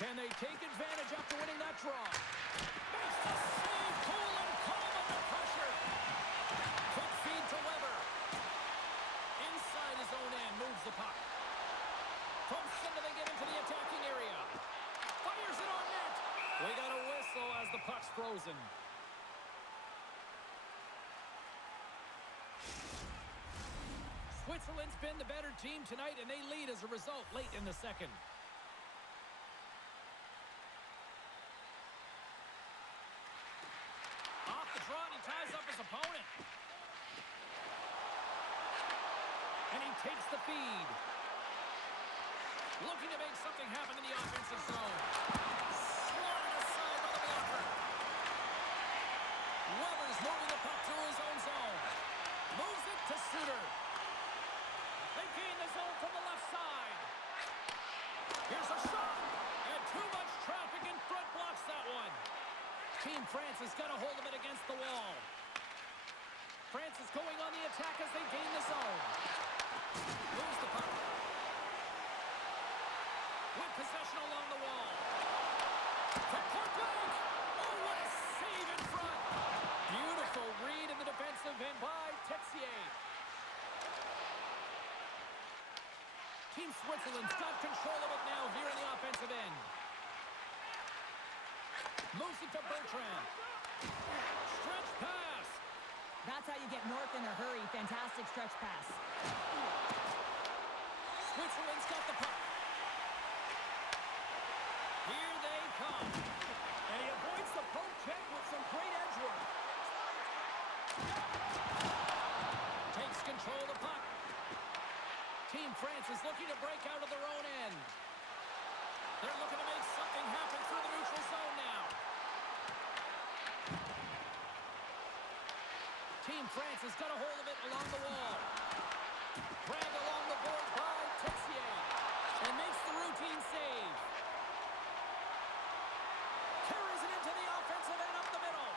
Can they take advantage after winning that draw? Makes the save, cool and calm under pressure. Quick feed to Weber. Inside his own end, moves the puck. From center they get into the attacking area. Fires it on net. We got a whistle as the puck's frozen. Switzerland's been the better team tonight, and they lead as a result late in the second. Off the draw, and he ties up his opponent. And he takes the feed. Looking to make something happen in the offensive zone. Swatted aside by the blocker. Weber's moving the puck to his own zone. Moves it to Suter. They gain the zone from the left side. Here's a shot. And too much traffic in front blocks that one. Team France has got a hold of it against the wall. France is going on the attack as they gain the zone. Moves the puck. With possession along the wall. From point blank. Oh, what a save in front. Beautiful read in the defensive end by Texier. Team Switzerland's got control of it now here in the offensive end. Moves it to Bertrand. Stretch pass. That's how you get north in a hurry. Fantastic stretch pass. Switzerland's got the puck. Here they come. And he avoids the poke check with some great edge work. Takes control of the puck. Team France is looking to break out of their own end. They're looking to make something happen through the neutral zone now. Team France has got a hold of it along the wall. Dragged along the boards by Texier. And makes the routine save. Carries it into the offensive end up the middle.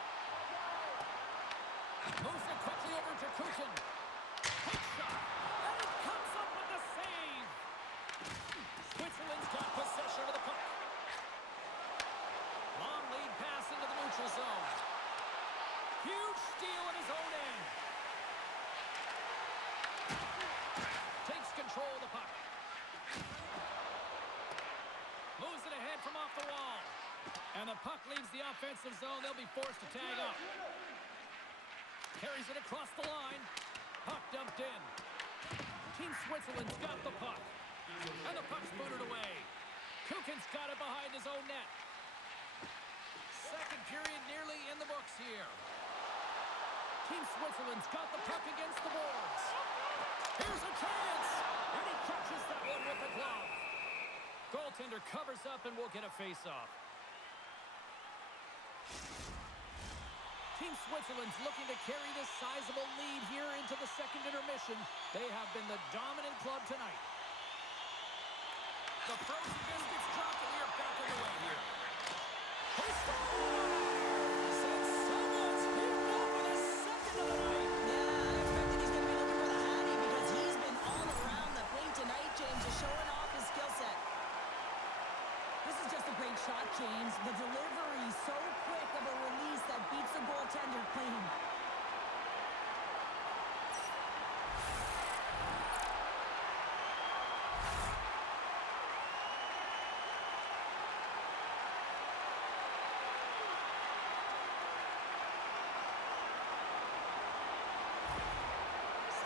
Moves it quickly over to Kuchen. Quick shot. And it comes up with the save. Switzerland's got possession of the puck. Long lead pass into the neutral zone. Huge steal at his own end. Takes control of the puck. Moves it ahead from off the wall. And the puck leaves the offensive zone. They'll be forced to tag up. Carries it across the line. Puck dumped in. Team Switzerland's got the puck. And the puck's booted away. Kuchen's got it behind his own net. Second period nearly in the books here. Team Switzerland's got the puck against the boards. Here's a chance! And he catches that one with the glove. Goaltender covers up and we'll get a face-off. Team Switzerland's looking to carry this sizable lead here into the second intermission. They have been the dominant club tonight. The frozen biscuits dropped, and we are back in the way here. He scores! And someone's hitting up with a second of the night. Yeah, I expected he's going to be looking for the Hattie because he's been all around the paint tonight, James, just showing off his skill set. This is just a great shot, James. The delivery so quick of a release that beats the goaltender clean.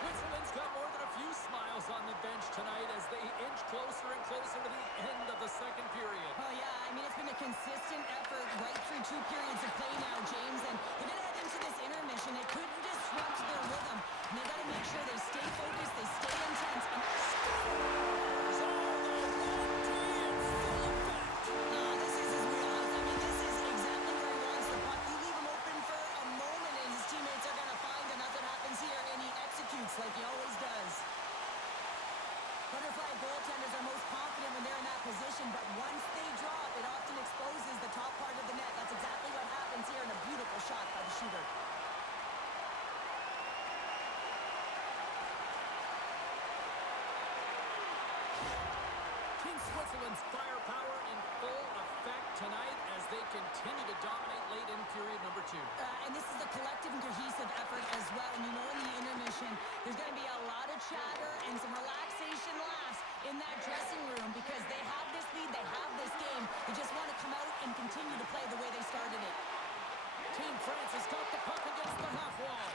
Switzerland's got more than a few smiles on the bench tonight as they inch closer and closer to the end of the second period. Oh, yeah, I mean, it's been a consistent effort right through 2 periods of play now, James, and they're going to head into this intermission. It could disrupt their rhythm, and they got to make sure they stay focused, they stay intense, and Scores! Oh, the 1-2 in full effect. this is his wheelhouse. I mean, this is exactly where he wants the puck. You leave him open for a moment, and his teammates are going to find him. That's what happens here, and he executes like he always does. Butterfly goaltenders are most confident when they're in that position, but once they drop, it often exposes the top part of the net. That's exactly what happens here, and a beautiful shot by the shooter. Team Switzerland's firepower in full effect tonight as they continue to dominate late in period number 2. And this is a collective and cohesive effort as well. And you know in the intermission, there's going to be a lot of chatter and some relaxation laughs in that dressing room because they have this lead, they have this game. They just want to come out and continue to play the way they started it. Team France has got the puck against the half wall.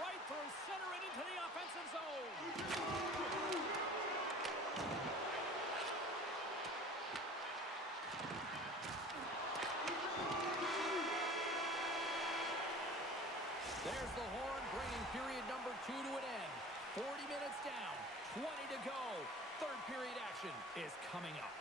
Right through center and into the offensive zone. There's the horn, bringing period number 2 to an end. 40 minutes down, 20 to go. Third period action is coming up.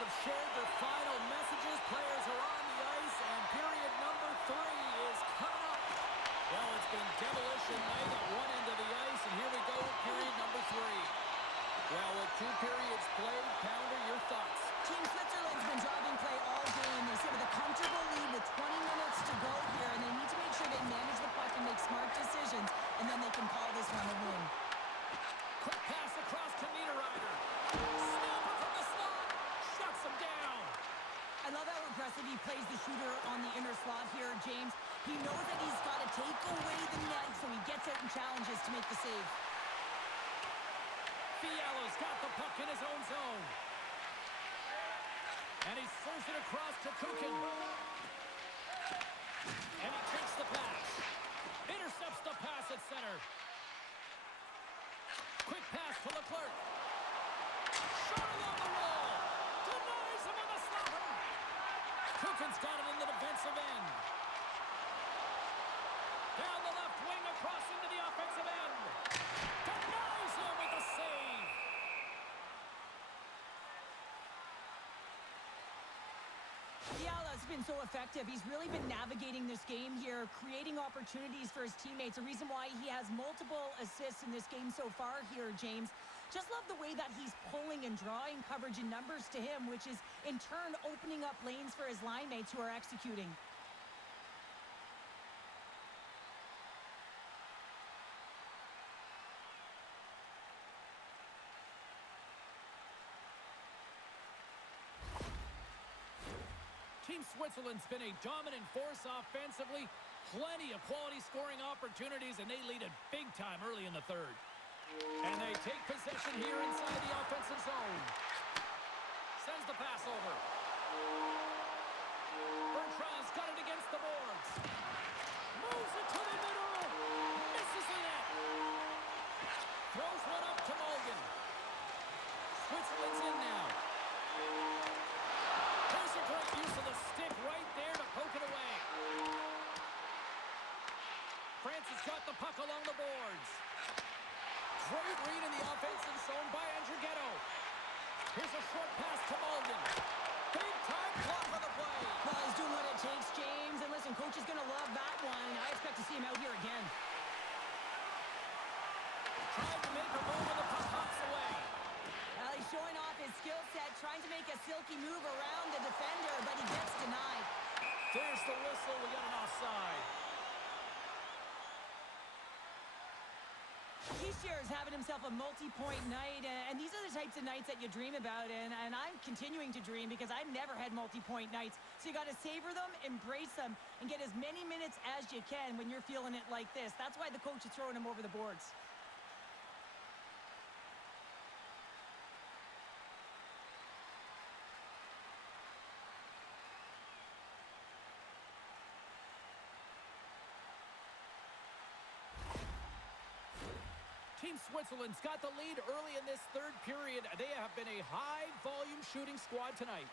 have shared their final messages. Players are on the ice, and period number 3 is coming up. Well, it's been demolition night at one end of the ice, and here we go with period number 3. Well, with 2 periods played, Pounder, your thoughts? Team Switzerland's been driving play all game. They sit with a comfortable lead with 20 minutes to go here, and they need to make sure they manage the puck and make smart decisions, and then they can call this one a win. Quick pass across to Niederreiter. Snapper from the slot. Shuts him down. I love how aggressive he plays the shooter on the inner slot here, James. He knows that he's got to take away the net, so he gets out and challenges to make the save. Fiala's got the puck in his own zone. And he serves it across to Kukin. And he takes the pass. Intercepts the pass at center. Quick pass to Leclerc. Shot along the wall. Denies him on the slapper. Kukin's got it in the defensive end. Down the left wing across into the offensive end. Denies him with a save. Fiala's been so effective. He's really been navigating this game here, creating opportunities for his teammates. A reason why he has multiple assists in this game so far here, James. Just love the way that he's pulling and drawing coverage and numbers to him, which is in turn opening up lanes for his line mates who are executing. Team Switzerland's been a dominant force offensively. Plenty of quality scoring opportunities, and they lead it big time early in the third. And they take possession here inside the offensive zone. Sends the pass over. Bertrand's got it against the boards. Moves it to the middle. Misses the net. Throws one up to Mulligan. Switzerland's in now. There's a great use of the stick right there to poke it away. France has got the puck along the boards. Great read in the offensive zone by Andrighetto. Here's a short pass to Mulligan. Big time block on the play. Well, he's doing what it takes, James. And listen, coach is going to love that one. I expect to see him out here again. Tried to make a move and the puck hops away. Well, he's showing off his skill set, trying to make a silky move around the defender, but he gets denied. There's the whistle. We got an offside. He's having himself a multi-point night, and these are the types of nights that you dream about, and I'm continuing to dream because I've never had multi-point nights. So you got to savor them, embrace them, and get as many minutes as you can when you're feeling it like this. That's why the coach is throwing him over the boards. Team Switzerland's got the lead early in this third period. They have been a high-volume shooting squad tonight.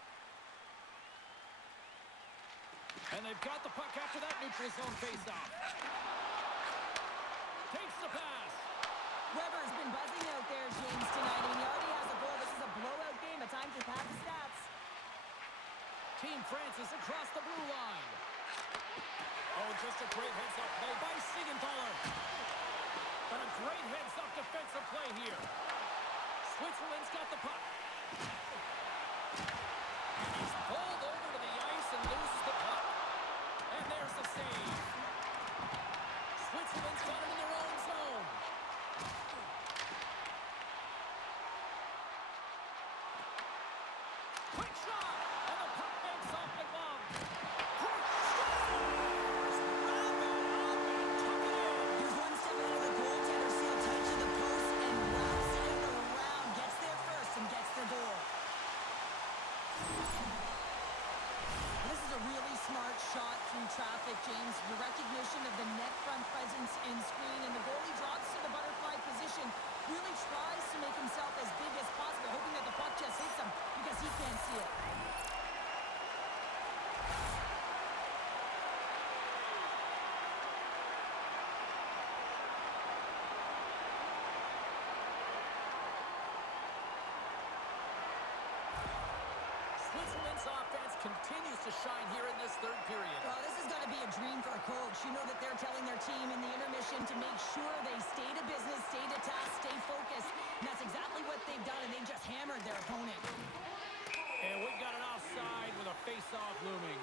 And they've got the puck after that neutral zone faceoff. Takes the pass. Weber's been buzzing out there, James, tonight. I mean, he already has a goal. This is a blowout game. It's time to pad the stats. Team France is across the blue line. Oh, just a great heads-up play by Siegenthaler. But a great heads-up defensive play here. Switzerland's got the puck. And he's pulled over to the ice and loses the puck. And there's the save. Switzerland's got it in their own zone. Quick shot! And the puck banks off the glove. Quick scores! Wrap it up and tuck it in. Here's one step ahead of the goaltender, sealed tight to the post, and wraps it around. Gets there first and gets the goal. This is a really smart shot through traffic, James. The recognition of the net front presence and screen, and the goalie drops to the butterfly position, really tries to make himself as big as possible, hoping that the puck just hits him because he can't see it. to shine here in this third period. Well, this has got to be a dream for a coach. You know that they're telling their team in the intermission to make sure they stay to business, stay to task, stay focused. And that's exactly what they've done, and they just hammered their opponent. And we've got an offside with a face-off looming.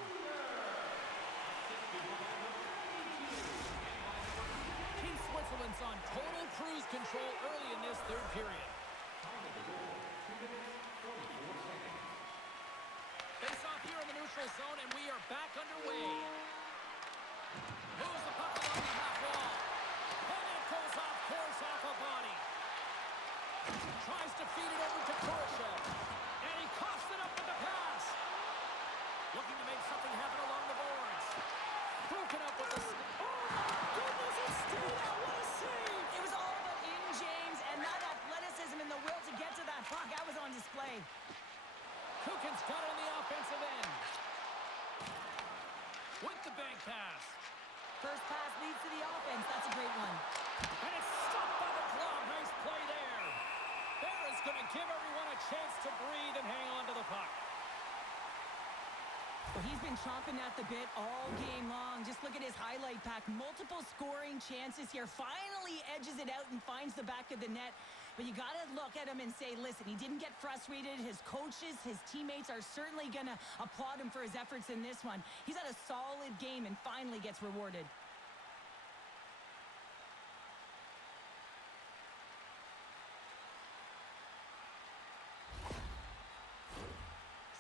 Team Switzerland's on total cruise control early in this third period. Face-off here in the neutral zone, and we are back underway. Moves the puck along the half wall. And it goes off course off a body. Tries to feed it over to Kurashev. And he coughs it up with the pass. Looking to make something happen along the boards. Broken up with the... Oh, my goodness, it stayed out. What a save. It was all but in, James, and that athleticism and the will to get to that puck, that was on display. Kukin's got it on the offensive end. With the bank pass. First pass leads to the offense. That's a great one. And it's stopped by the glove. Nice play there. Bear is going to give everyone a chance to breathe and hang on to the puck. Well, he's been chomping at the bit all game long. Just look at his highlight pack. Multiple scoring chances here. Finally edges it out and finds the back of the net. But you got to look at him and say, listen, he didn't get frustrated. His coaches, his teammates are certainly going to applaud him for his efforts in this one. He's had a solid game and finally gets rewarded.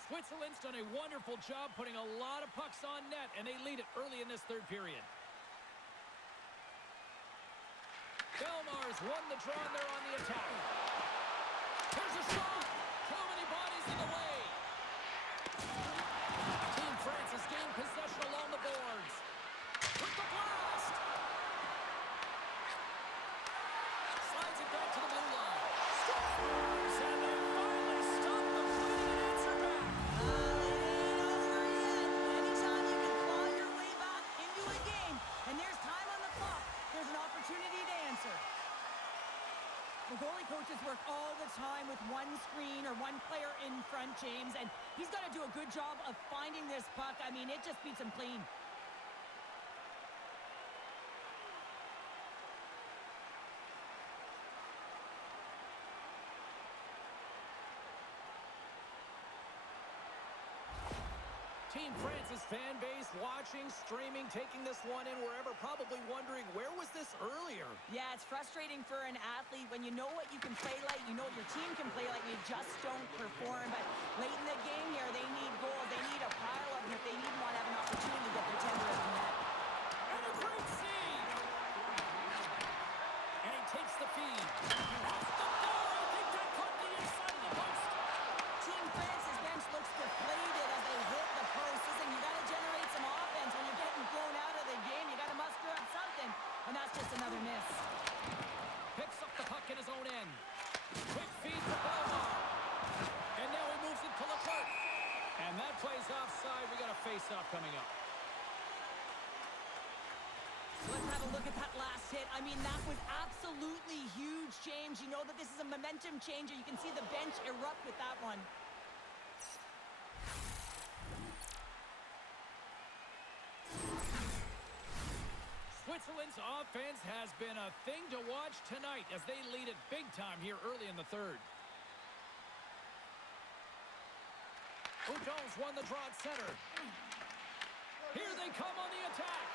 Switzerland's done a wonderful job putting a lot of pucks on net, and they lead it early in this third period. Belmar's won the draw, and they're on the attack. Here's a shot! Too many bodies in the way. Team France has gained possession along the boards. With the blast! Slides it back to the blue line. Scores! And they finally stop the bleeding and answer back. It ain't over yet. Anytime you can claw your way back into a game, and there's time on the clock, there's an opportunity to answer. The goalie coaches work all the time with one screen or one player in front, James, and he's got to do a good job of finding this puck. I mean, it just beats him clean. Team France's fan base watching, streaming, taking this one in wherever, probably wondering, where was this earlier? Yeah, it's frustrating for an athlete when you know what you can play like, you know what your team can play like, you just don't perform. But late in the game here, they need goals. They need a pile of them if they even want to have an opportunity to get their tender at the net. And a great save! And he takes the feed. Off the bar! I think that caught the inside of the post. Team France's bench looks deflated as they hit the post. Listen, you got to generate some offense when you're getting thrown out of the game. You got to muster up something, and that's just another miss. Picks up the puck in his own end. Quick feed to Belmar. And now he moves it to Leclerc. And that plays offside. We got a face-off coming up. Let's have a look at that last hit. I mean, that was absolutely huge, James. You know that this is a momentum changer. You can see the bench erupt with that one. Switzerland's offense has been a thing to watch tonight as they lead it big time here early in the third. Udon's won the draw at center. Here they come on the attack.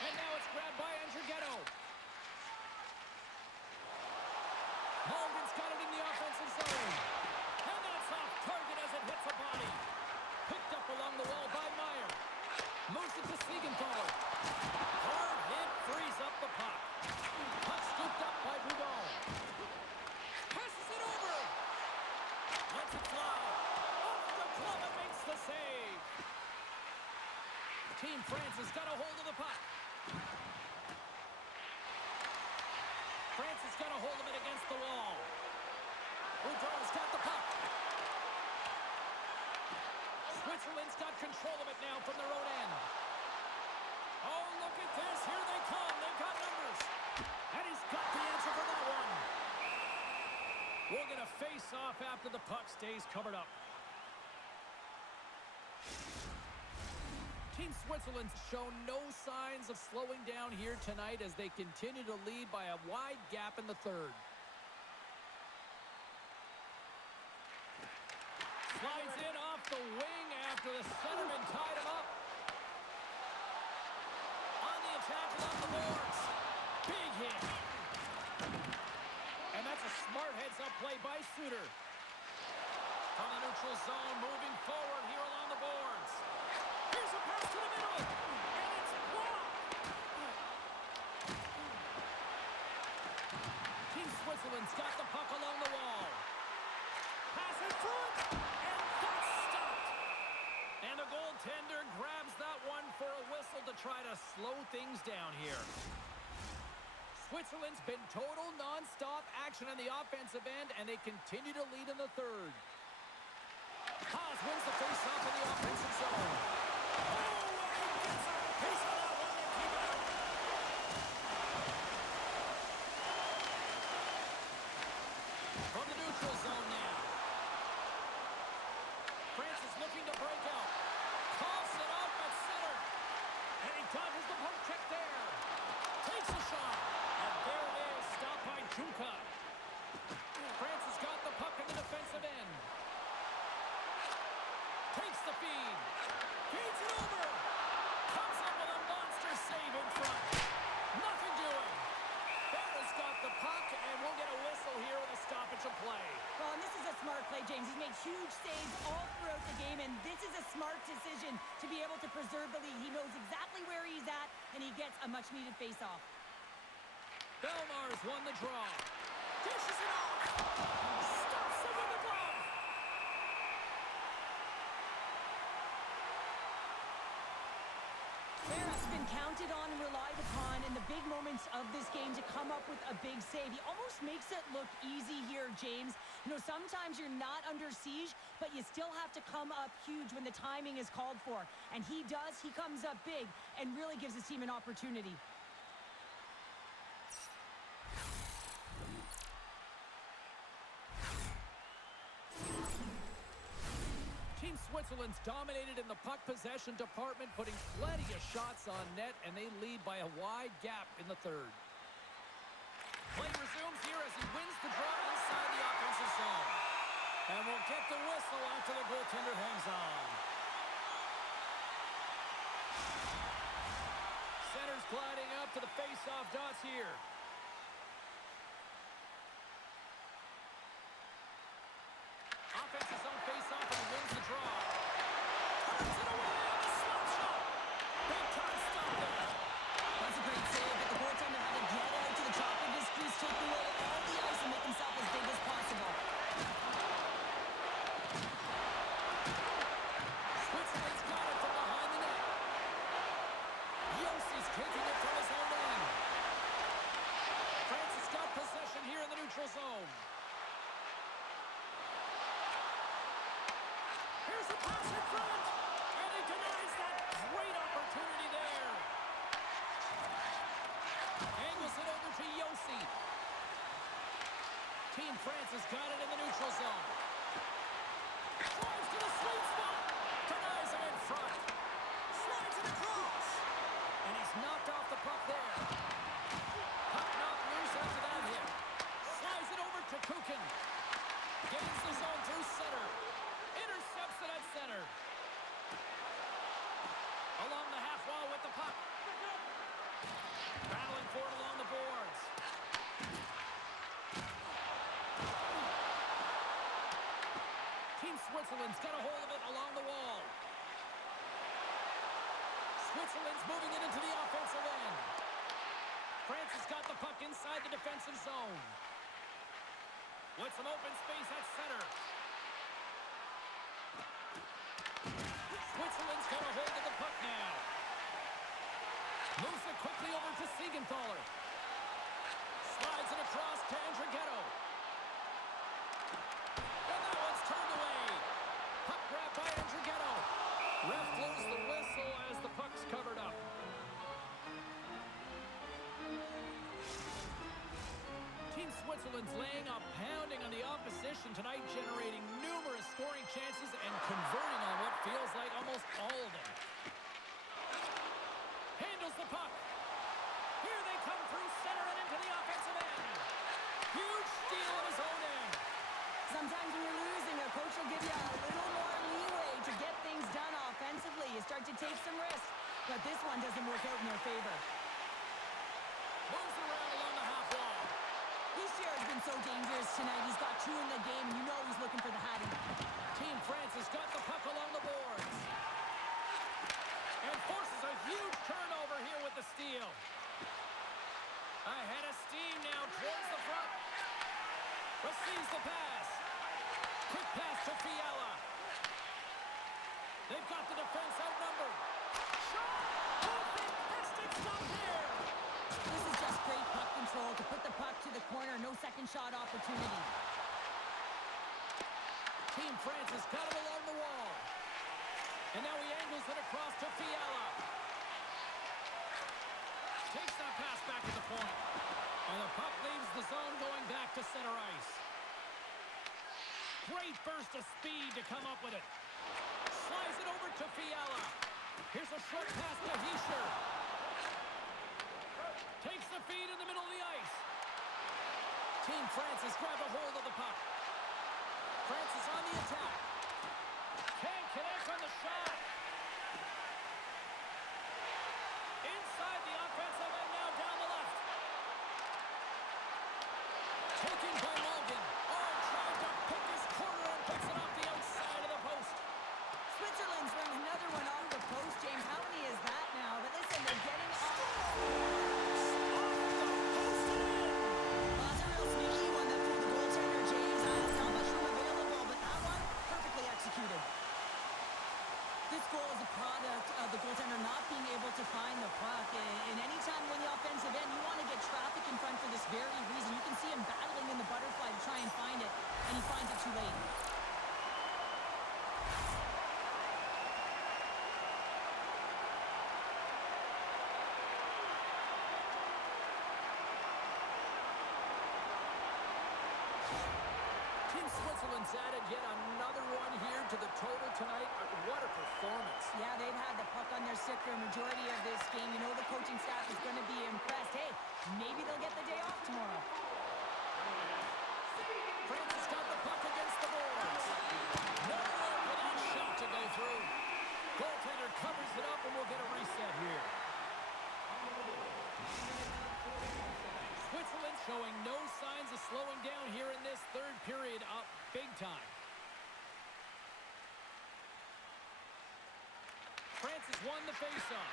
And now it's grabbed by Andrighetto. Mulligan's got it in the offensive zone. And that's off target as it hits a body. Picked up along the wall by Meyer. Moves it to Siegenthaler. Hard hit frees up the puck. Puck scooped up by Udon. Passes it over. Lets it fly. Off the glove and makes the save. Team France has got a hold of the puck. France has got a hold of it against the wall. Udon's got the puck. Switzerland's got control of it now from their own end. Oh, look at this. Here they come. They've got numbers. And he's got the answer for that one. We'll get a Face-off after the puck stays covered up. Team Switzerland's shown no signs of slowing down here tonight as they continue to lead by a wide gap in the third. Slides in off the wing after the centerman tied him up. On the attack along the boards. Big hit. And that's a smart heads-up play by Suter. From the neutral zone, moving forward here along the boards. Here's a pass to the middle, and it's blocked. Team Switzerland's got the puck along the wall. Pass in front, and that's stopped. And the goaltender grabs that one for a whistle to try to slow things down here. Switzerland's been total non-stop action on the offensive end, and they continue to lead in the third. Haas wins the face-off in the offensive zone. Oh, and he gets a piece of that one and keep it out. From the neutral zone now. France is looking to break out. Toss it up at center. And he dodges the poke check there. Takes a shot. And there it is, stopped by Junka. France has got the puck in the defensive end. Takes the feed. Feeds it over. Comes up with a monster save in front. Nothing doing. Barra's got the puck, and we'll get a whistle here with a stoppage of play. Well, and this is a smart play, James. He's made huge saves all throughout the game, and this is a smart decision to be able to preserve the lead. He knows exactly where he's at, and he gets a much-needed face-off. Belmar's won the draw. Dishes it off. Stops him with the glove. Barra's been counted on and relied upon in the big moments of this game to come up with a big save. He almost makes it look easy here, James. You know, sometimes you're not under siege, but you still have to come up huge when the timing is called for. And he does. He comes up big and really gives his team an opportunity. Team Switzerland's dominated in the puck possession department, putting plenty of shots on net, and they lead by a wide gap in the third. Play resumes here as he wins the draw inside the offensive zone. And we'll get the whistle after the goaltender hangs on. Center's gliding up to the face-off dots here. Offensive zone face-off, and he wins the draw. Turns it away on the slap shot. Big time stop there. That's a great save, but the goaltender had to get out to the top of his crease, take away all the ice, and make himself as big as possible. Switzerland's got it from behind the net. Yossi's taking it from his own end. France has got possession here in the neutral zone. Here's a pass in front, and he denies that great opportunity there. Angles it over to Yossi. Team France has got it in the neutral zone. Drives to the sweet spot, denies him in front. Slides it across, and he's knocked off the puck there. Puck knocked loose after that hit. Slides it over to Kukin. Gains the zone through center. Intercepts it at center. Along the half wall with the puck. Battling for it along the boards. Team Switzerland's got a hold of it along the wall. Switzerland's moving it into the offensive end. France has got the puck inside the defensive zone. With some open space at center. Switzerland's got a hold of the puck now. Moves it quickly over to Siegenthaler. Slides it across to Andrighetto. And that one's turned away. Puck grab by Andrighetto. Ref blows the whistle as the puck's covered up. Team Switzerland's Switzerland's laying a pounding on the opposition tonight, generating numerous scoring chances and converting on what feels like almost all of them. Handles the puck. Here they come through center and into the offensive end. Huge steal at his own end. Sometimes when you're losing, a coach will give you a little more leeway to get things done offensively. You start to take some risks, but this one doesn't work out in their favor. Moves around along the half wall. Heischer has been so dangerous tonight. He's got 2 in the game, and you know he's looking for the hattie. Team France has got the puck along the boards. And forces a huge turnover here with the steal. Ahead of steam now towards the front. Receives the pass. Quick pass to Fiala. They've got the defense outnumbered. Shot! Oh, fantastic stop here! This is just great puck control to put the puck to the corner. No second shot opportunity. Team France has got it along the wall. And now he angles it across to Fiala. Takes that pass back to the point. And the puck leaves the zone going back to center ice. Great burst of speed to come up with it. Slides it over to Fiala. Here's a short pass to Hiescher. Takes the feed in the middle of the ice. Team France has grabbed a hold of the puck. France is on the attack. Can't connect on the shot. Inside the offensive end now down the left. Taken by Logan. Oh, trying to pick his corner and puts it off the outside of the post. Switzerland's run another one off the post, James. How many is that now? But listen, they're getting off. Well, that's a real sneaky one that threw the goaltender, James. Not much room available, but that one, perfectly executed. This goal is a product of the goaltender not being able to find the puck. And anytime when the offensive end, you want to get traffic in front for this very reason. You can see him battling in the butterfly to try and find it, and he finds it too late. Team Switzerland's added yet another one here to the total tonight. What a performance. Yeah, they've had the puck on their stick for a majority of this game. You know the coaching staff is going to be impressed. Hey, maybe they'll get the day off tomorrow. France has got the puck against the boards. Nowhere for that shot to go through. Goaltender covers it up and we'll get a reset here. Switzerland showing no signs of slowing down here in this third period, up big time. France has won the faceoff.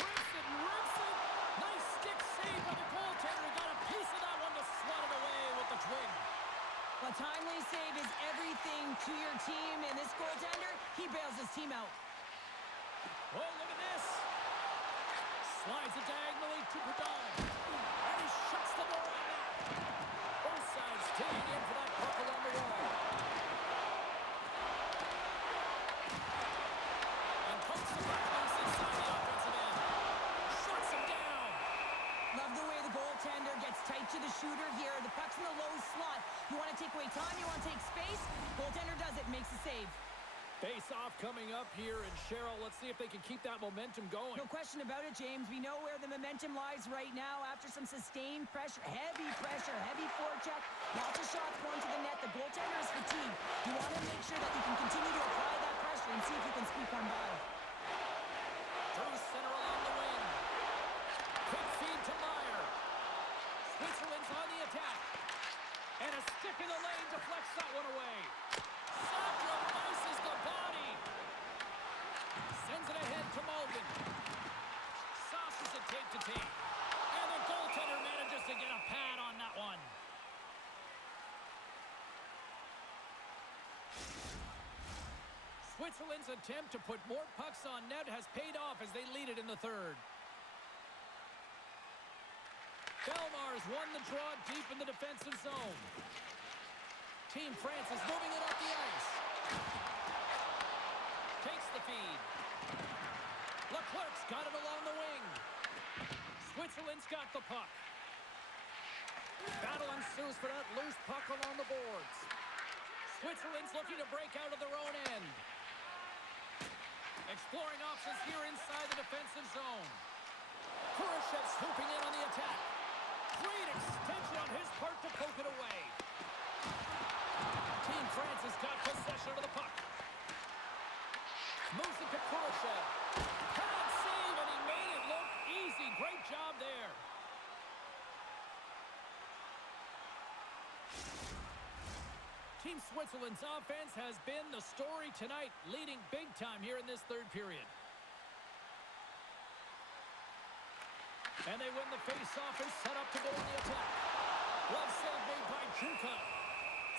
Grips it and rips it. Nice stick save by the goaltender. Got a piece of that one to swat it away with the twig. A timely save is everything to your team, and this goaltender, he bails his team out. Oh, look at this. Slides it diagonally to Padal. And he shuts the door on that. Both sides taking in for that puck along the wall. And pokes the puck loose inside the offensive end. Shuts him down. Love the way the goaltender gets tight to the shooter here. The puck's in the low slot. You want to take away time, you want to take space. Goaltender does it, makes the save. Face-off coming up here, and Cheryl, let's see if they can keep that momentum going. No question about it, James. We know where the momentum lies right now after some sustained pressure, heavy forecheck, lots of shots going to the net. The goaltender is fatigued. You want to make sure that you can continue to apply that pressure and see if you can squeak one by. Through center along the wing. Quick feed to Meyer. Switzerland's on the attack. And a stick in the lane deflects that one away. Sacrifices the body. Sends it ahead to Mulligan. Sauces it tape to tape. And the goaltender manages to get a pad on that one. Switzerland's attempt to put more pucks on net has paid off as they lead it in the third. Belmar's won the draw deep in the defensive zone. Team France is moving it up the ice. Takes the feed. Leclerc's got it along the wing. Switzerland's got the puck. Battle ensues for that loose puck along the boards. Switzerland's looking to break out of their own end. Exploring options here inside the defensive zone. Kurashev swooping in on the attack. Great extension on his part to poke it away. Team France has got possession of the puck. Moves it to Kurashev. Can't save, and he made it look easy. Great job there. Team Switzerland's offense has been the story tonight, leading big time here in this third period. And they win the face-off and set up to go on the attack. Glove save made by Junka.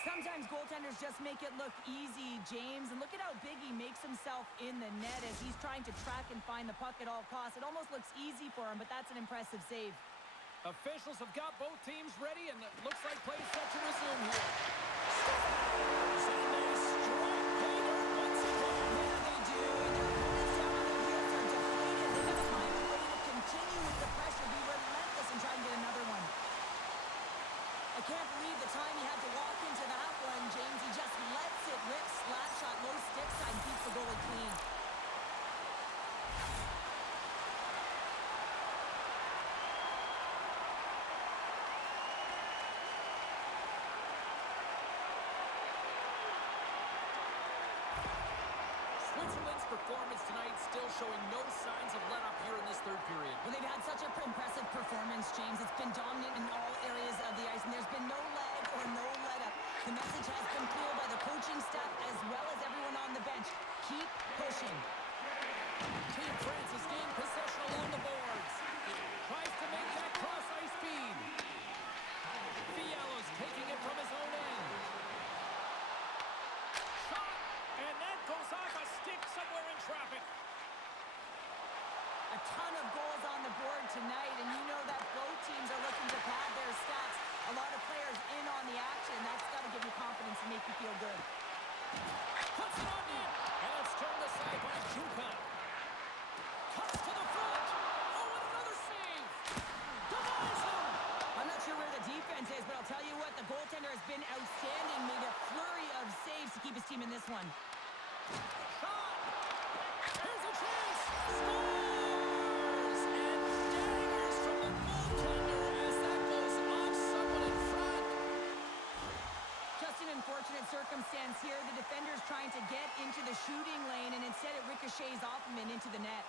Sometimes goaltenders just make it look easy, James. And look at how big he makes himself in the net as he's trying to track and find the puck at all costs. It almost looks easy for him, but that's an impressive save. Officials have got both teams ready, and it looks like play set to resume here. And they strike pay dirt once again. Yeah, they do. And their opponents down on their heels are deflated. They're going to find a way to continue with the pressure, be relentless, and try and get another one. I can't believe the time he had to walk into that one, James. He just lets it rip, slap shot, low stick side, and keeps the goalie clean. Switzerland's performance tonight still showing no signs of let-up here in this third period. Well, they've had such an impressive performance, James. It's been dominant in all areas of the ice, and there's been no lag or no let-up. The message has been clear by the coaching staff as well as everyone on the bench. Keep pushing. Team France has gained possession along the boards. Tries to make that cross-ice feed. Fiala's taking it from his own end. Shot, and that goes off a stick somewhere in traffic. A ton of goals on the board tonight, and you know that both teams are looking to pad their stats. A lot of players in on the action. That's got to give you confidence and make you feel good. Puts it on net, and it's turned aside by Junka. Cuts to the front. Oh, and another save. Denies him. I'm not sure where the defense is, but I'll tell you what, the goaltender has been outstanding. Made a flurry of saves to keep his team in this one. Shot. Here's a chance. Scores! And daggers from the goaltender as that goes off someone in front. Just an unfortunate circumstance here. The defender's trying to get into the shooting lane, and instead it ricochets off him and into the net.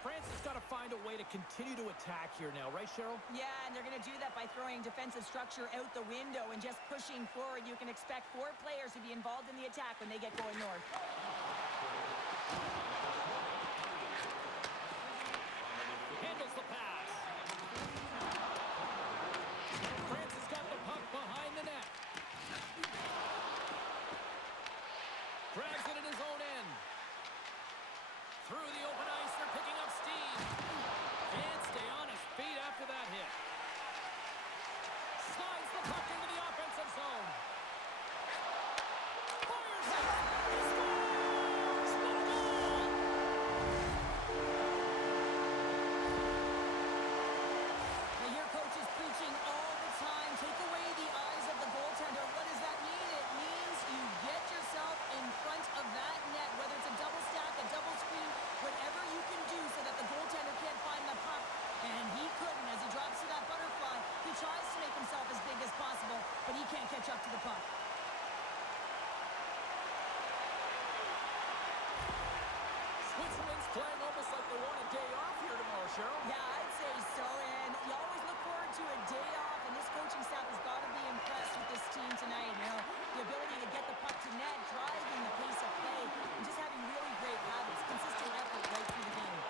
France has got to find a way to continue to attack here now, right, Cheryl? Yeah, and they're going to do that by throwing defensive structure out the window and just pushing forward. You can expect 4 players to be involved in the attack when they get going north. Handles the pass. France has got the puck behind the net. Drags it in his own end. Through the open ice, they're picking up steam. Can't stay on his feet after that hit. Slides the puck into the offensive zone. Fires it. He scores! What a goal! Now your coach is preaching all the time. Take away the eyes of the goaltender. What does that mean? It means you get yourself in front of that net, whether it's a double stack, a double screen, whatever you can do so that the goaltender can't find the puck. And he couldn't. As he drops to that butterfly, he tries to make himself as big as possible, but he can't catch up to the puck. Switzerland's playing almost like they want a day off here tomorrow, Cheryl. Yeah, I'd say so, and you always look forward to a day off, and this coaching staff has got to be impressed with this team tonight. You know, the ability to get the puck to net, driving the pace of play, and just having really great habits, consistent effort right through the game.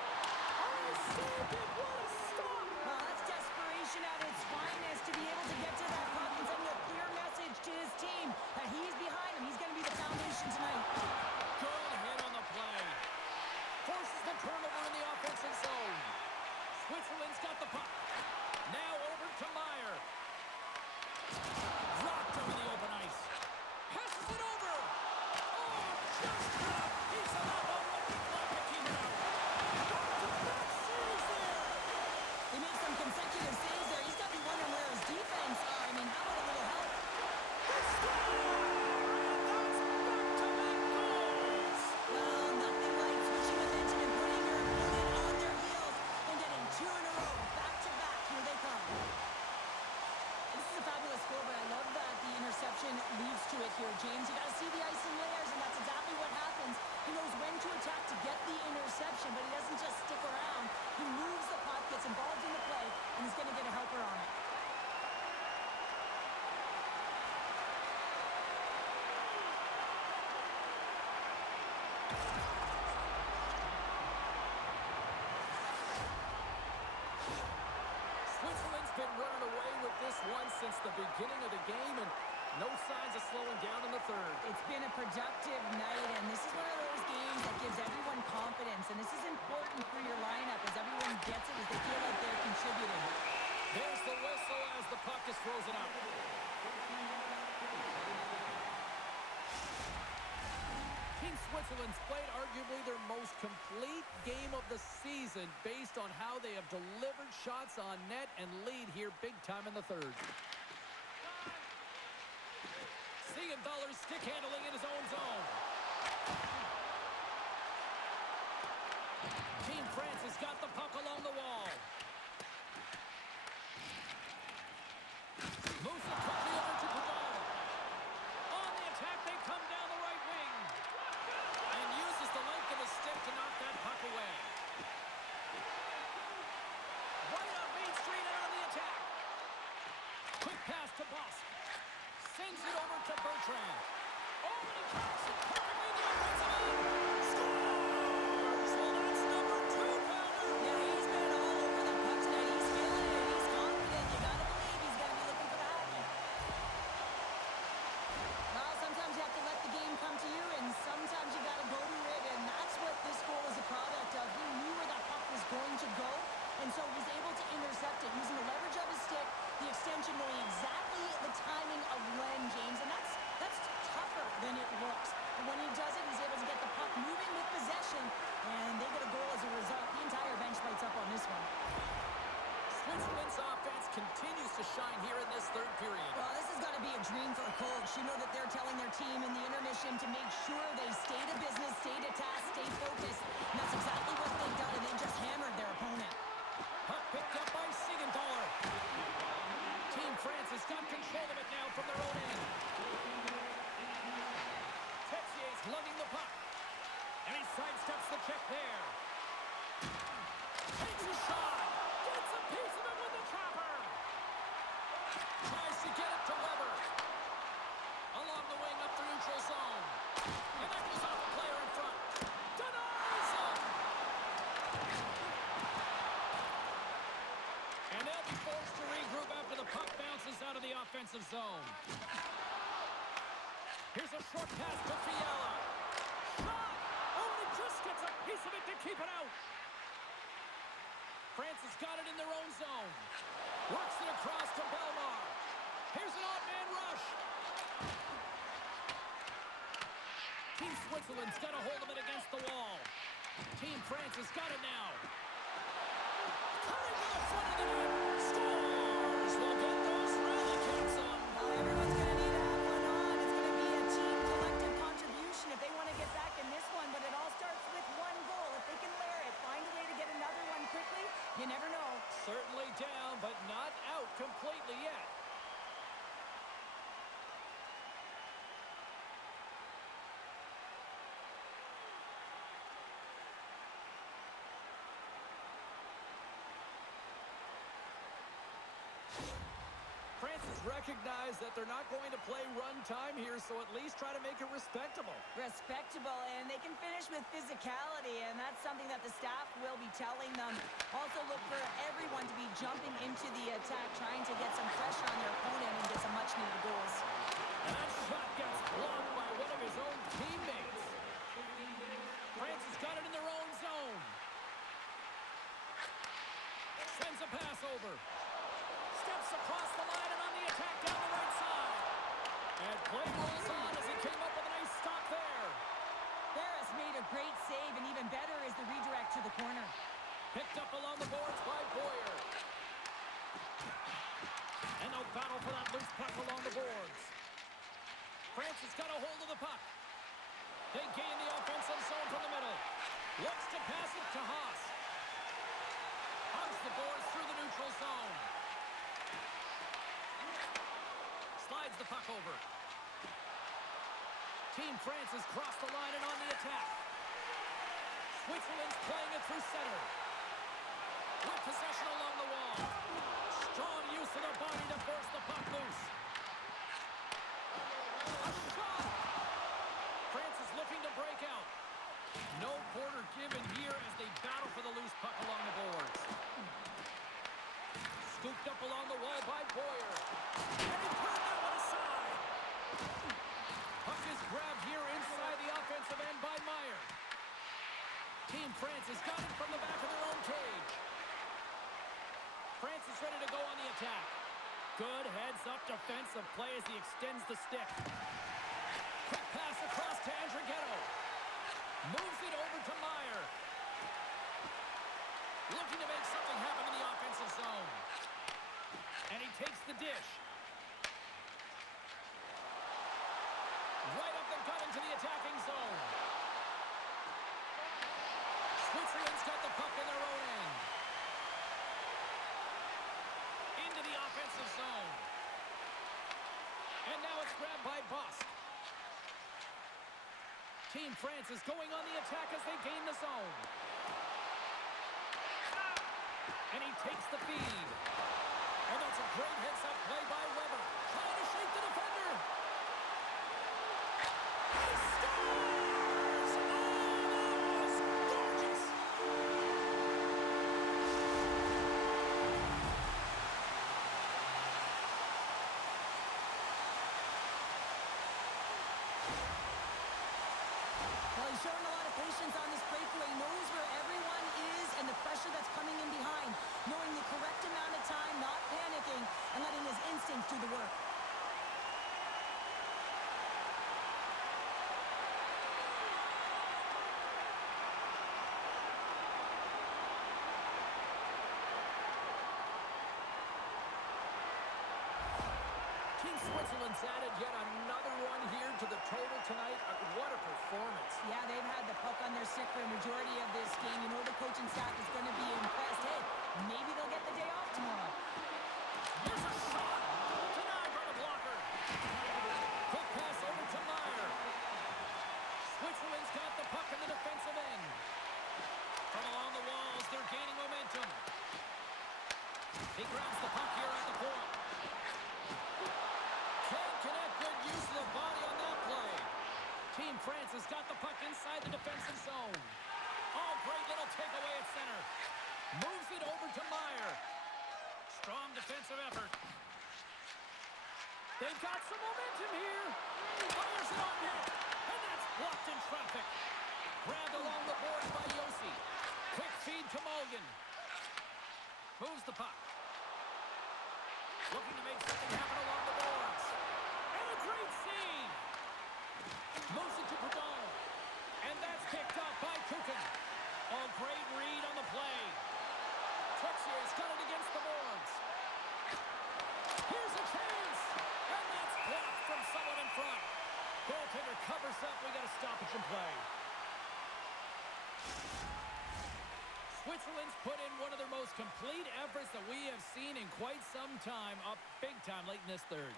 What a stop! Well, that's desperation at its finest to be able to get to that puck and send a clear message to his team that he's behind him. He's going to be the foundation tonight. Good hit on the play. Forces the turnover in the offensive zone. Switzerland's got the puck. Now over to Meyer. Dropped over the open ice. Passes it over. Oh, just got a piece of that one when he blocked to keep it out. Back-to-back saves there. He made some consecutive saves there. He's got to be wondering where his defense are. I mean, how about a little help? They score! And that's back-to-back goals. Well, nothing like switching momentum and putting your opponent on their heels and getting two in a row. Back-to-back. Here they come. This is a fabulous score, but I love that the interception leads to it here, James. You got to see the ice in layers, and that's exactly what happens. He knows when to attack to get the interception, but he doesn't just stick around. He moves the puck, gets involved in the play, and he's going to get a helper on it. Switzerland's been running away with this one since the beginning of the game, and no signs of slowing down in the third. It's been a productive night, and this is one of those games that gives everyone confidence, and this is important for your lineup as everyone gets it, as they feel like they're contributing. There's the whistle as the puck is frozen up. Team Switzerland's played arguably their most complete game of the season based on how they have delivered shots on net and lead here big time in the third. Siegenthaler's stick handling in his own zone. Team France has got the puck along the wall. Moves it quickly over to Pavard. On the attack, they come down the right wing. And uses the length of his stick to knock that puck away. Right up Main Street and on the attack. Quick pass to Bosk. Sends it over to Bertrand. Oh, and he tracks it perfectly in the offensive end. Scores! Well, that's number 2, Pounder. Yeah, he's been all over the puck tonight. He's feeling it. He's confident. You got to believe he's going to be looking for the hat. Well, sometimes you have to let the game come to you, and sometimes you got to go to it, and that's what this goal is a product of. He knew where that puck was going to go, and so he's able to intercept it using the leverage of his stick, the extension knowing exactly the timing of when, James, and that's tougher than it looks. And when he does it, he's able to get the puck moving with possession, and they get a goal as a result. The entire bench lights up on this one. Switzerland's offense continues to shine here in this third period. Well, this has got to be a dream for a coach. You know that they're telling their team in the intermission to make sure they stay to business, stay to task, stay focused. And that's exactly what they've done, and they just hammered their opponent. Puck picked up by Siegenthaler. Team France has got control of it now from their own end. Tetsier's lugging the puck. And he sidesteps the check there. Takes a shot. Gets a piece of it with the chopper. Tries to get it to Weber. Along the wing up the neutral zone. And that goes off the player in front. Denies him. And they'll be forced to regroup after the puck bounces out of the offensive zone. Here's a short pass to Fiala. Shot! Oh, and he just gets a piece of it to keep it out. France has got it in their own zone. Works it across to Belmar. Here's an odd-man rush. Team Switzerland's got a hold of it against the wall. Team France has got it now. Cutting to the front of the net. Scores! We'll get those rally caps on. Well, everyone's going to need to have one on. It's going to be a team collective contribution if they want to get back in this one, but it all starts with one goal. If they can layer it, find a way to get another one quickly, you never know. Certainly down, but not out completely yet. France has recognized that they're not going to play run time here, so at least try to make it respectable. Respectable, and they can finish with physicality, and that's something that the staff will be telling them. Also look for everyone to be jumping into the attack, trying to get some pressure on their opponent and get some much-needed goals. And that shot gets blocked by one of his own teammates. France has got it in their own zone. Sends a pass over. Steps across the line and on the attack down the right side. And play rolls on as he came up with a nice stop there. Ferris made a great save, and even better is the redirect to the corner. Picked up along the boards by Boyer. And they'll battle for that loose puck along the boards. Francis got a hold of the puck. They gain the offensive zone from the middle. Looks to pass it to Haas. Hugs the boards through the neutral zone. Slides the puck over. Team France has crossed the line and on the attack. Switzerland's playing it through center. With possession along the wall. Strong use of their body to force the puck loose. A shot! France is looking to break out. No quarter given here as they battle for the loose puck along the boards. Scooped up along the wall by Boyer. And he turned that one aside. Puck is grabbed here inside the offensive end by Meyer. Team France has got it from the back of their own cage. France is ready to go on the attack. Good heads-up defensive play as he extends the stick. Quick pass across to Andrighetto. Moves it over to Meyer. Looking to make something happen in the offensive zone. And he takes the dish. Right up the gut into the attacking zone. Switzerland's got the puck in their own end. Into the offensive zone. And now it's grabbed by Busk. Team France is going on the attack as they gain the zone. And he takes the feed. And that's a great hits-up play by Weber. Trying to shake the defender. He scores! Oh, that was gorgeous! Well, he's showing a lot of patience on this breakaway. He knows where everyone is and the pressure that's coming in behind. Knowing the correct amount of time, not panicking, and letting his instincts do the work. Team Switzerland's added yet another one here to the total tonight. What a performance. Yeah, they've had the puck on their stick for a majority of this game. You know the coaching staff is going to be impressed. Hey, maybe they'll get the day off tomorrow. Here's a shot. Denied by the blocker. Quick pass over to Meyer. Switzerland's got the puck in the defensive end. From along the walls, they're gaining momentum. He grabs the puck here at the point. Can't connect. Good use of the body on that play. Team France has got the puck inside the defensive zone. Oh, great little takeaway at center. Moves it over to Meyer. Strong defensive effort. They've got some momentum here. Fires it on net. And that's blocked in traffic. Grabbed along the boards by Yossi. Quick feed to Mulligan. Moves the puck. Looking to make something happen along the boards. And a great save. Moves it to Perdon. And that's picked up by Kukin. Oh, great read on the play. Trexier's got it against the boards. Here's a chance. And that's blocked from someone in front. Goaltender covers up. We got a stoppage in play. Switzerland's put in one of their most complete efforts that we have seen in quite some time. Up big time late in this third.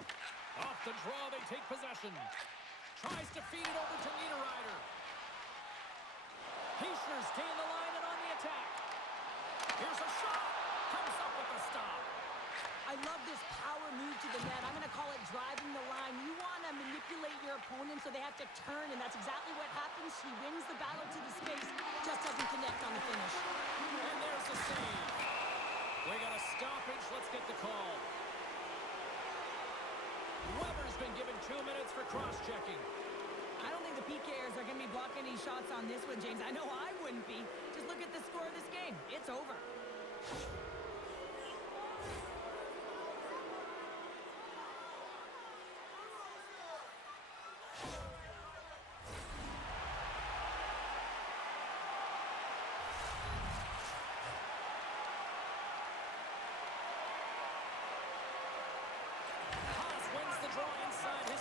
Off the draw, they take possession. Tries to feed it over to Niederreiter. Heischer's gained the line and on the attack. Here's a shot. Comes up with the stop. I love this power move to the net. I'm going to call it driving the line. You want to manipulate your opponent so they have to turn, and that's exactly what happens. He wins the battle to the space, just doesn't connect on the finish. And there's the save. We got a stoppage. Let's get the call. Weber's been given 2 minutes for cross-checking. I don't think the PKers are going to be blocking any shots on this one, James. I know I wouldn't be. Just look at the score of this game. It's over.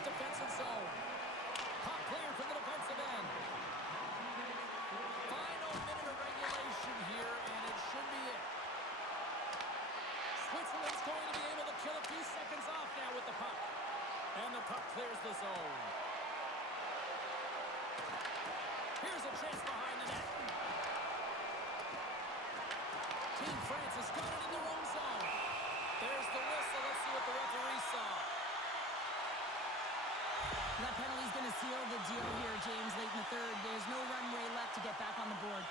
defensive zone. Puck cleared from the defensive end. Final minute of regulation here, and it should be it. Switzerland's going to be able to kill a few seconds off now with the puck. And the puck clears the zone. Here's a chance behind the net. Team France has got it in their own zone. There's the whistle. Let's see what the referee saw. That penalty's going to seal the deal here, James, late in the third. There's no runway left to get back on the board.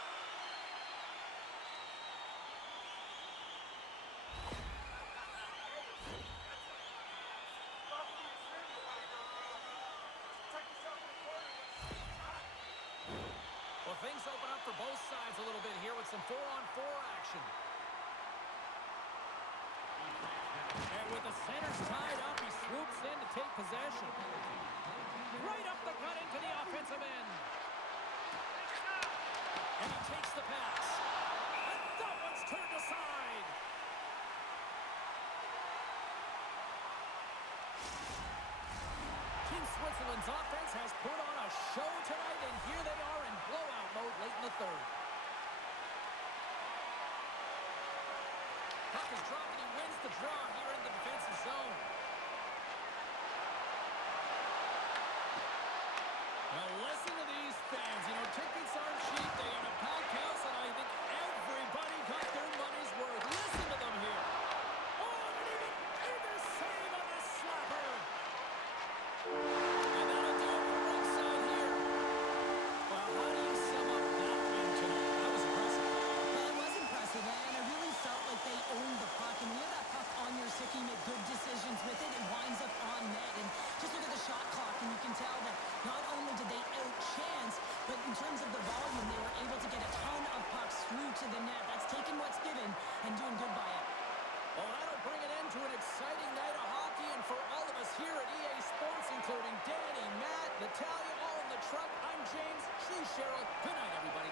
Well, things open up for both sides a little bit here with some 4-on-4 action. And with the centers tied up, he swoops in to take possession. Right up the gut into the offensive end. And he takes the pass. And that one's turned aside. Team Switzerland's offense has put on a show tonight, and here they are in blowout mode late in the third. Puck is dropped, and he wins the draw here in the defensive zone. Now listen to these fans. You know, tickets aren't cheap. They got a packed house, and I think everybody got their money's worth. Listen to them here. Oh, and even save on this slapper. And that'll do it for ringside here. Well, how do you sum up that win tonight? That was impressive. Well, it was impressive, and I really felt like they owned the puck. And when you have that puck on your stick, you make good decisions with it. It winds up on net. And just look at the shot clock, and you can tell that not only did they outchance, but in terms of the volume, they were able to get a ton of pucks through to the net. That's taking what's given and doing good by it. Well, that'll bring an end to an exciting night of hockey, and for all of us here at EA Sports, including Danny, Matt, Natalia, all in the truck, I'm James. She's Cheryl. Good night, everybody.